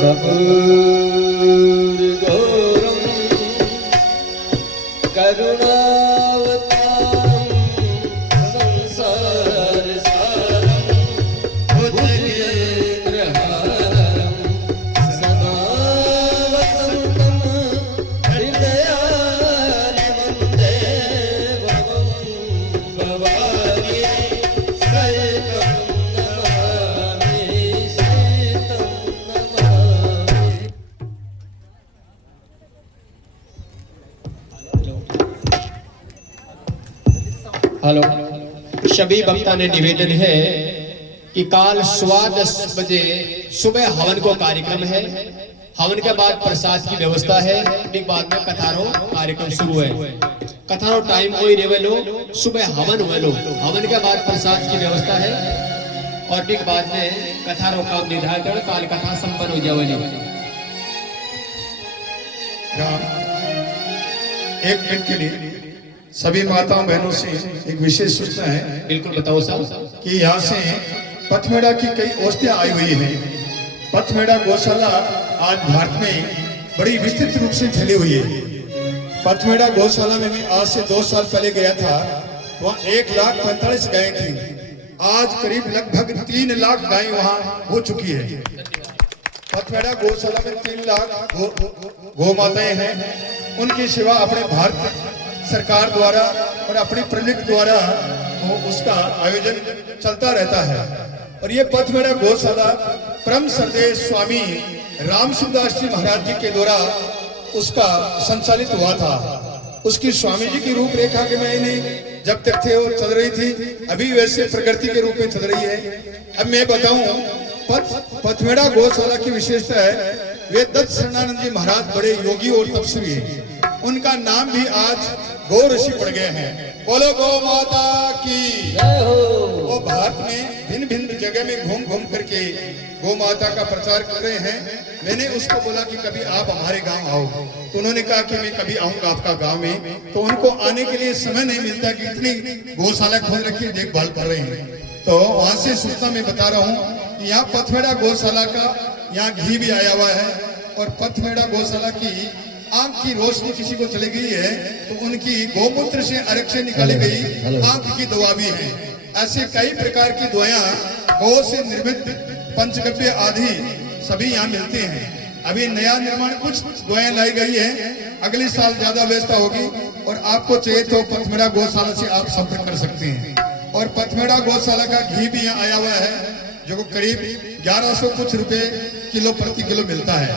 कपूर गौरम करुणावतारम संसार सारम भुजगेन्द्रहारम सदा वसंतम हृदयानि वन्दे भवं भवानी सहितं नमामि सहितं नमामि। हेलो, सभी वक्ता ने निवेदन है कि काल 10:15 बजे सुबह हवन को कार्यक्रम है। हवन के बाद प्रसाद की व्यवस्था है। फिर बाद में कथारो कार्यक्रम शुरू है। कथारो टाइम वही रेवेलो, सुबह हवन हुएलो, हवन के बाद प्रसाद की व्यवस्था है और फिर बाद में कथारो काम निर्धारित है। काल कथा संपन्न हो जाएगी। एक मिनट के लिए सभी माताओं बहनों से एक विशेष सूचना है बिल्कुल बताओ साहब। कि यहाँ से पथमेड़ा की कई औषधियाँ आई हुई हैं। पथमेड़ा गौशाला आज भारत में बड़ी विस्तृत रूप से फैली हुई है। पथमेड़ा गौशाला में मैं आज से 2 साल पहले गया था। वहाँ 1,45,000 गायें थी। आज करीब लगभग 3 लाख गायें वहाँ हो चुकी है। पथमेड़ा गौशाला में 3 लाख गौ माताएं हैं। उनकी सेवा अपने भारत सरकार द्वारा और अपनी प्रलिक द्वारा उसका आयोजन चलता रहता है। और ये पथमेड़ा गौशाला परम श्रद्धेय स्वामी रामसुंदरदास जी महाराज जी के द्वारा उसका संचालित हुआ था। उसकी स्वामी जी की रूपरेखा के महीने जब तक थे वो चल रही थी, अभी वैसे प्रकृति के रूप में चल रही है। अब मैं बताऊं, पथमेड़ा गौशाला की विशेषता है, वे दत्त शरणानंद जी महाराज बड़े योगी और तपस्वी हैं। उनका नाम भी आज गौ ऋषि पड़ गए हैं। बोलो गौ माता की जय हो। वो भारत में भिन्न भिन्न जगह में घूम घूम करके गौ माता का प्रचार कर रहे हैं। मैंने उसको बोला कि कभी आप हमारे गांव आओ, तो उन्होंने कहा कि मैं कभी आऊंगा आपका गांव में। तो उनको आने के लिए समय नहीं मिलता कि इतनी गौशाला खोल रखी देखभाल कर रहे हैं। तो वहां से सूचना मैं बता रहा हूँ कि यहाँ पथमेड़ा गौशाला का यहाँ घी भी आया हुआ है। और पथमेड़ा गौशाला की आंख की रोशनी किसी को चली गई है तो उनकी गौमूत्र से अर्क से निकाली गई आंख की दवा भी है। ऐसे कई प्रकार की दवाएं गौ से निर्मित पंचगव्य आदि सभी यहाँ मिलते हैं। अभी नया निर्माण कुछ दवाएं लाई गई है, अगले साल ज्यादा व्यवस्था होगी। और आपको चाहिए तो पथमेड़ा गौशाला से आप संपर्क कर सकते हैं। और पथमेड़ा गौशाला का घी भी यहाँ आया हुआ है जो करीब 1100 कुछ रुपए किलो प्रति किलो मिलता है।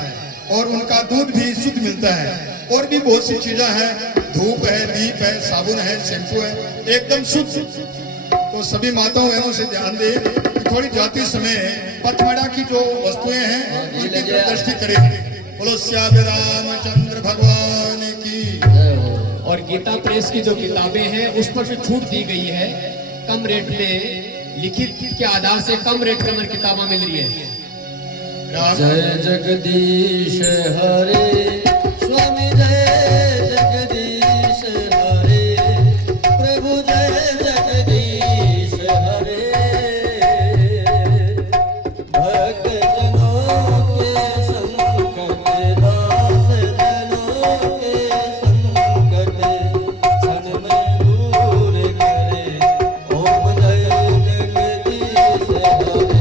और उनका दूध भी शुद्ध मिलता है। और भी बहुत सी चीजें हैं, धूप है, दीप है, साबुन है, शैम्पू है, एकदम शुद्ध। तो सभी माताओं बहनों से ध्यान दे कि थोड़ी जाते समय पथमेड़ा की जो वस्तुएं हैं उनकी तरफ दृष्टि करें। बोलो श्याम रामचंद्र भगवान की। और गीता प्रेस की जो किताबें हैं उस पर भी छूट दी गई है। कम रेट में लिखित के आधार से कम रेट में किताबें मिल रही है। जय जगदीश हरे स्वामी, जय जगदीश हरे प्रभु, जय जगदीश हरे। भक्त जनों के संकट, दास जनों के संकट क्षण में दूर करे। ओम जय जगदीश हरे।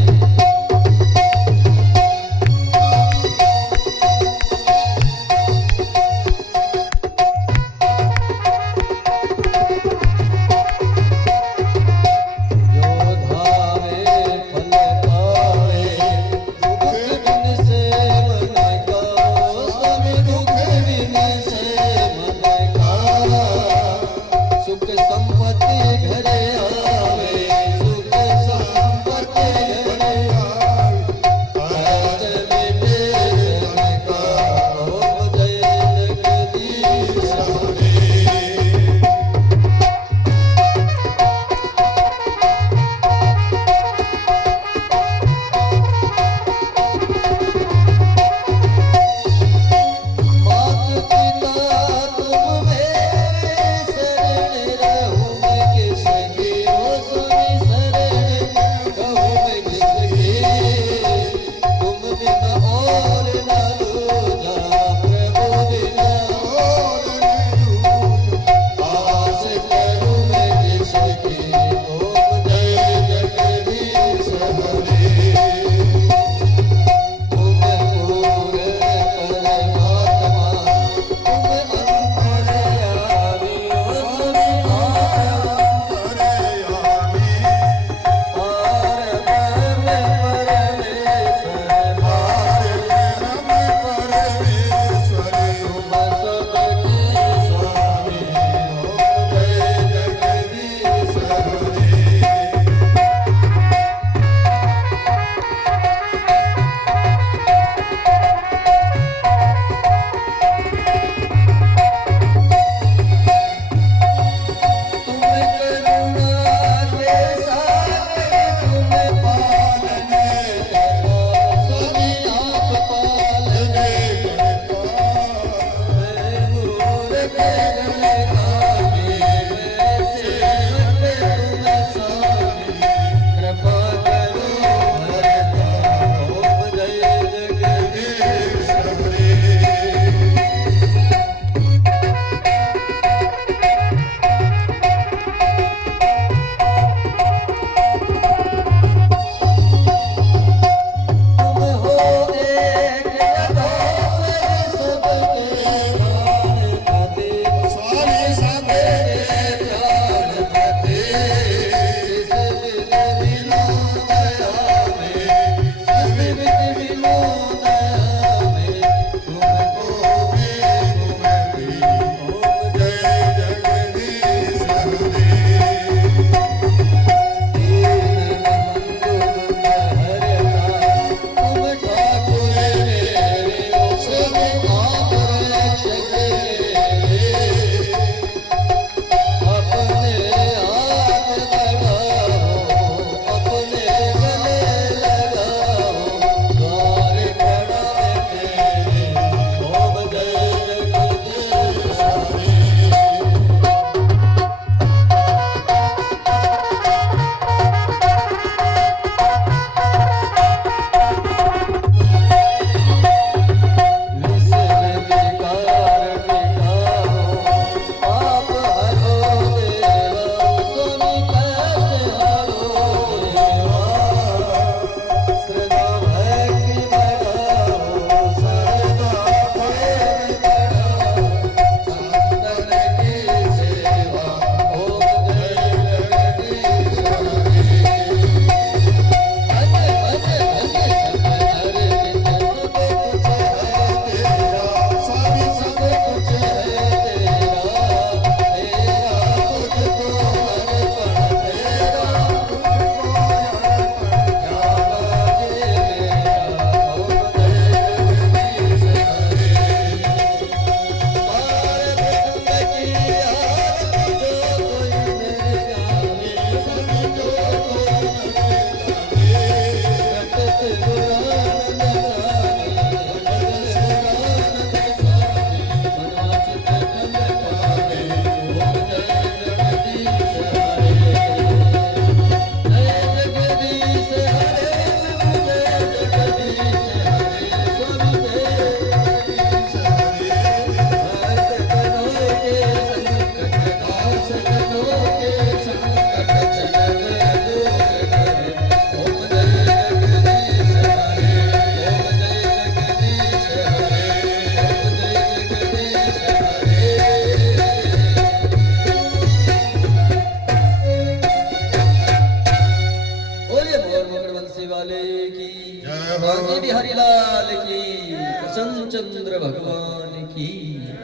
रामचंद्र भगवान की,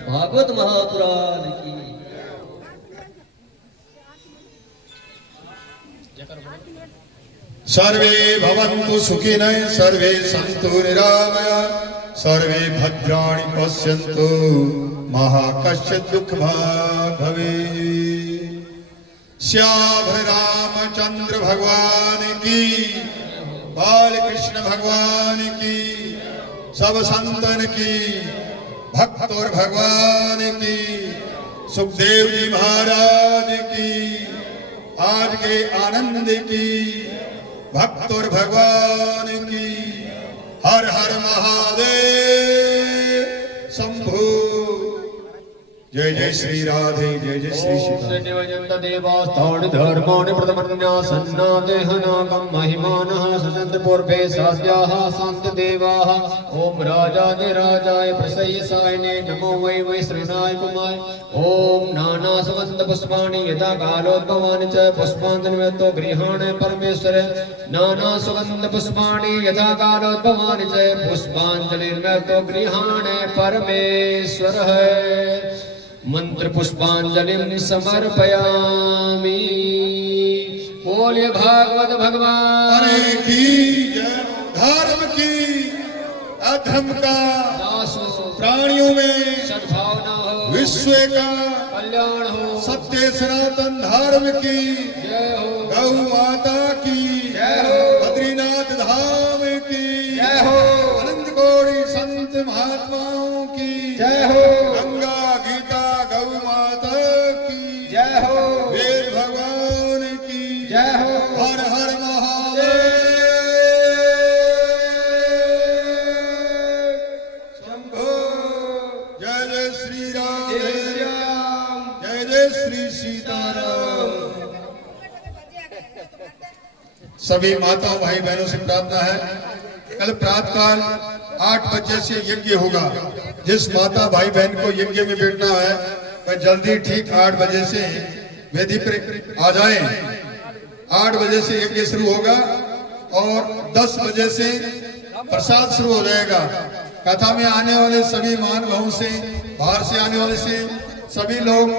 भागवत महापुराण की। सर्वे भवन्तु सुखिनः, सर्वे सन्तु निरामया, सर्वे भद्राणि पश्यन्तु, मा कश्चित् दुःखभाग् भवेत्। श्याम रामचंद्र भगवान की, बालकृष्ण भगवान की, सब संतन की, भक्त और भगवान की, सुखदेव जी महाराज की, आज के आनंद की, भक्त और भगवान की। हर हर महादेव शंभु। जय जय श्री राधे, जय जय श्री सीता। देवास्तान धर्माणि प्रथमन्यासन्ना देहनागं महिमानः ससन्त पूर्वे साध्याः सन्त देवाः। ओम राजाधिराजाय प्रसय्यसायिने नमो वै श्रीनाय कुमाय। ओम नाना सुगन्ध पुष्पाणि यदा कालोद्भवानि च पुष्पाञ्जलिर्तो गृहाण परमेश्वर। नाना सुगन्ध पुष्पाणि यदा कालोद्भवानि च पुष्पाञ्जलिर्तो गृहाण परमेश्वर। मंत्र पुष्पांजलिं समर्पयामि। बोलिए भागवत भगवान की जय। धर्म की अधर्म का प्राणियों में सद्भावना हो, विश्व का कल्याण हो, सत्य सनातन धर्म की जय हो, गौ माता की जय हो, बद्रीनाथ धाम की जय हो, अनंत कोटि संत महात्माओं की जय हो, गंगा गीता गौ माता की जय हो, वेद भगवान की जय हो। हर हर महादेव शंभो। जय जय श्री राम, जय जय श्री सीताराम। सभी माताओं भाई बहनों से प्रार्थना है, कल प्रातःकाल 8 बजे से यज्ञ होगा। जिस माता भाई बहन को यज्ञ में बैठना है वह जल्दी ठीक 8 बजे से वेदी पर आ जाएं। 8 बजे से यज्ञ शुरू होगा और 10 बजे से प्रसाद शुरू हो जाएगा। कथा में आने वाले सभी महानुभावों से, बाहर से आने वाले से सभी लोग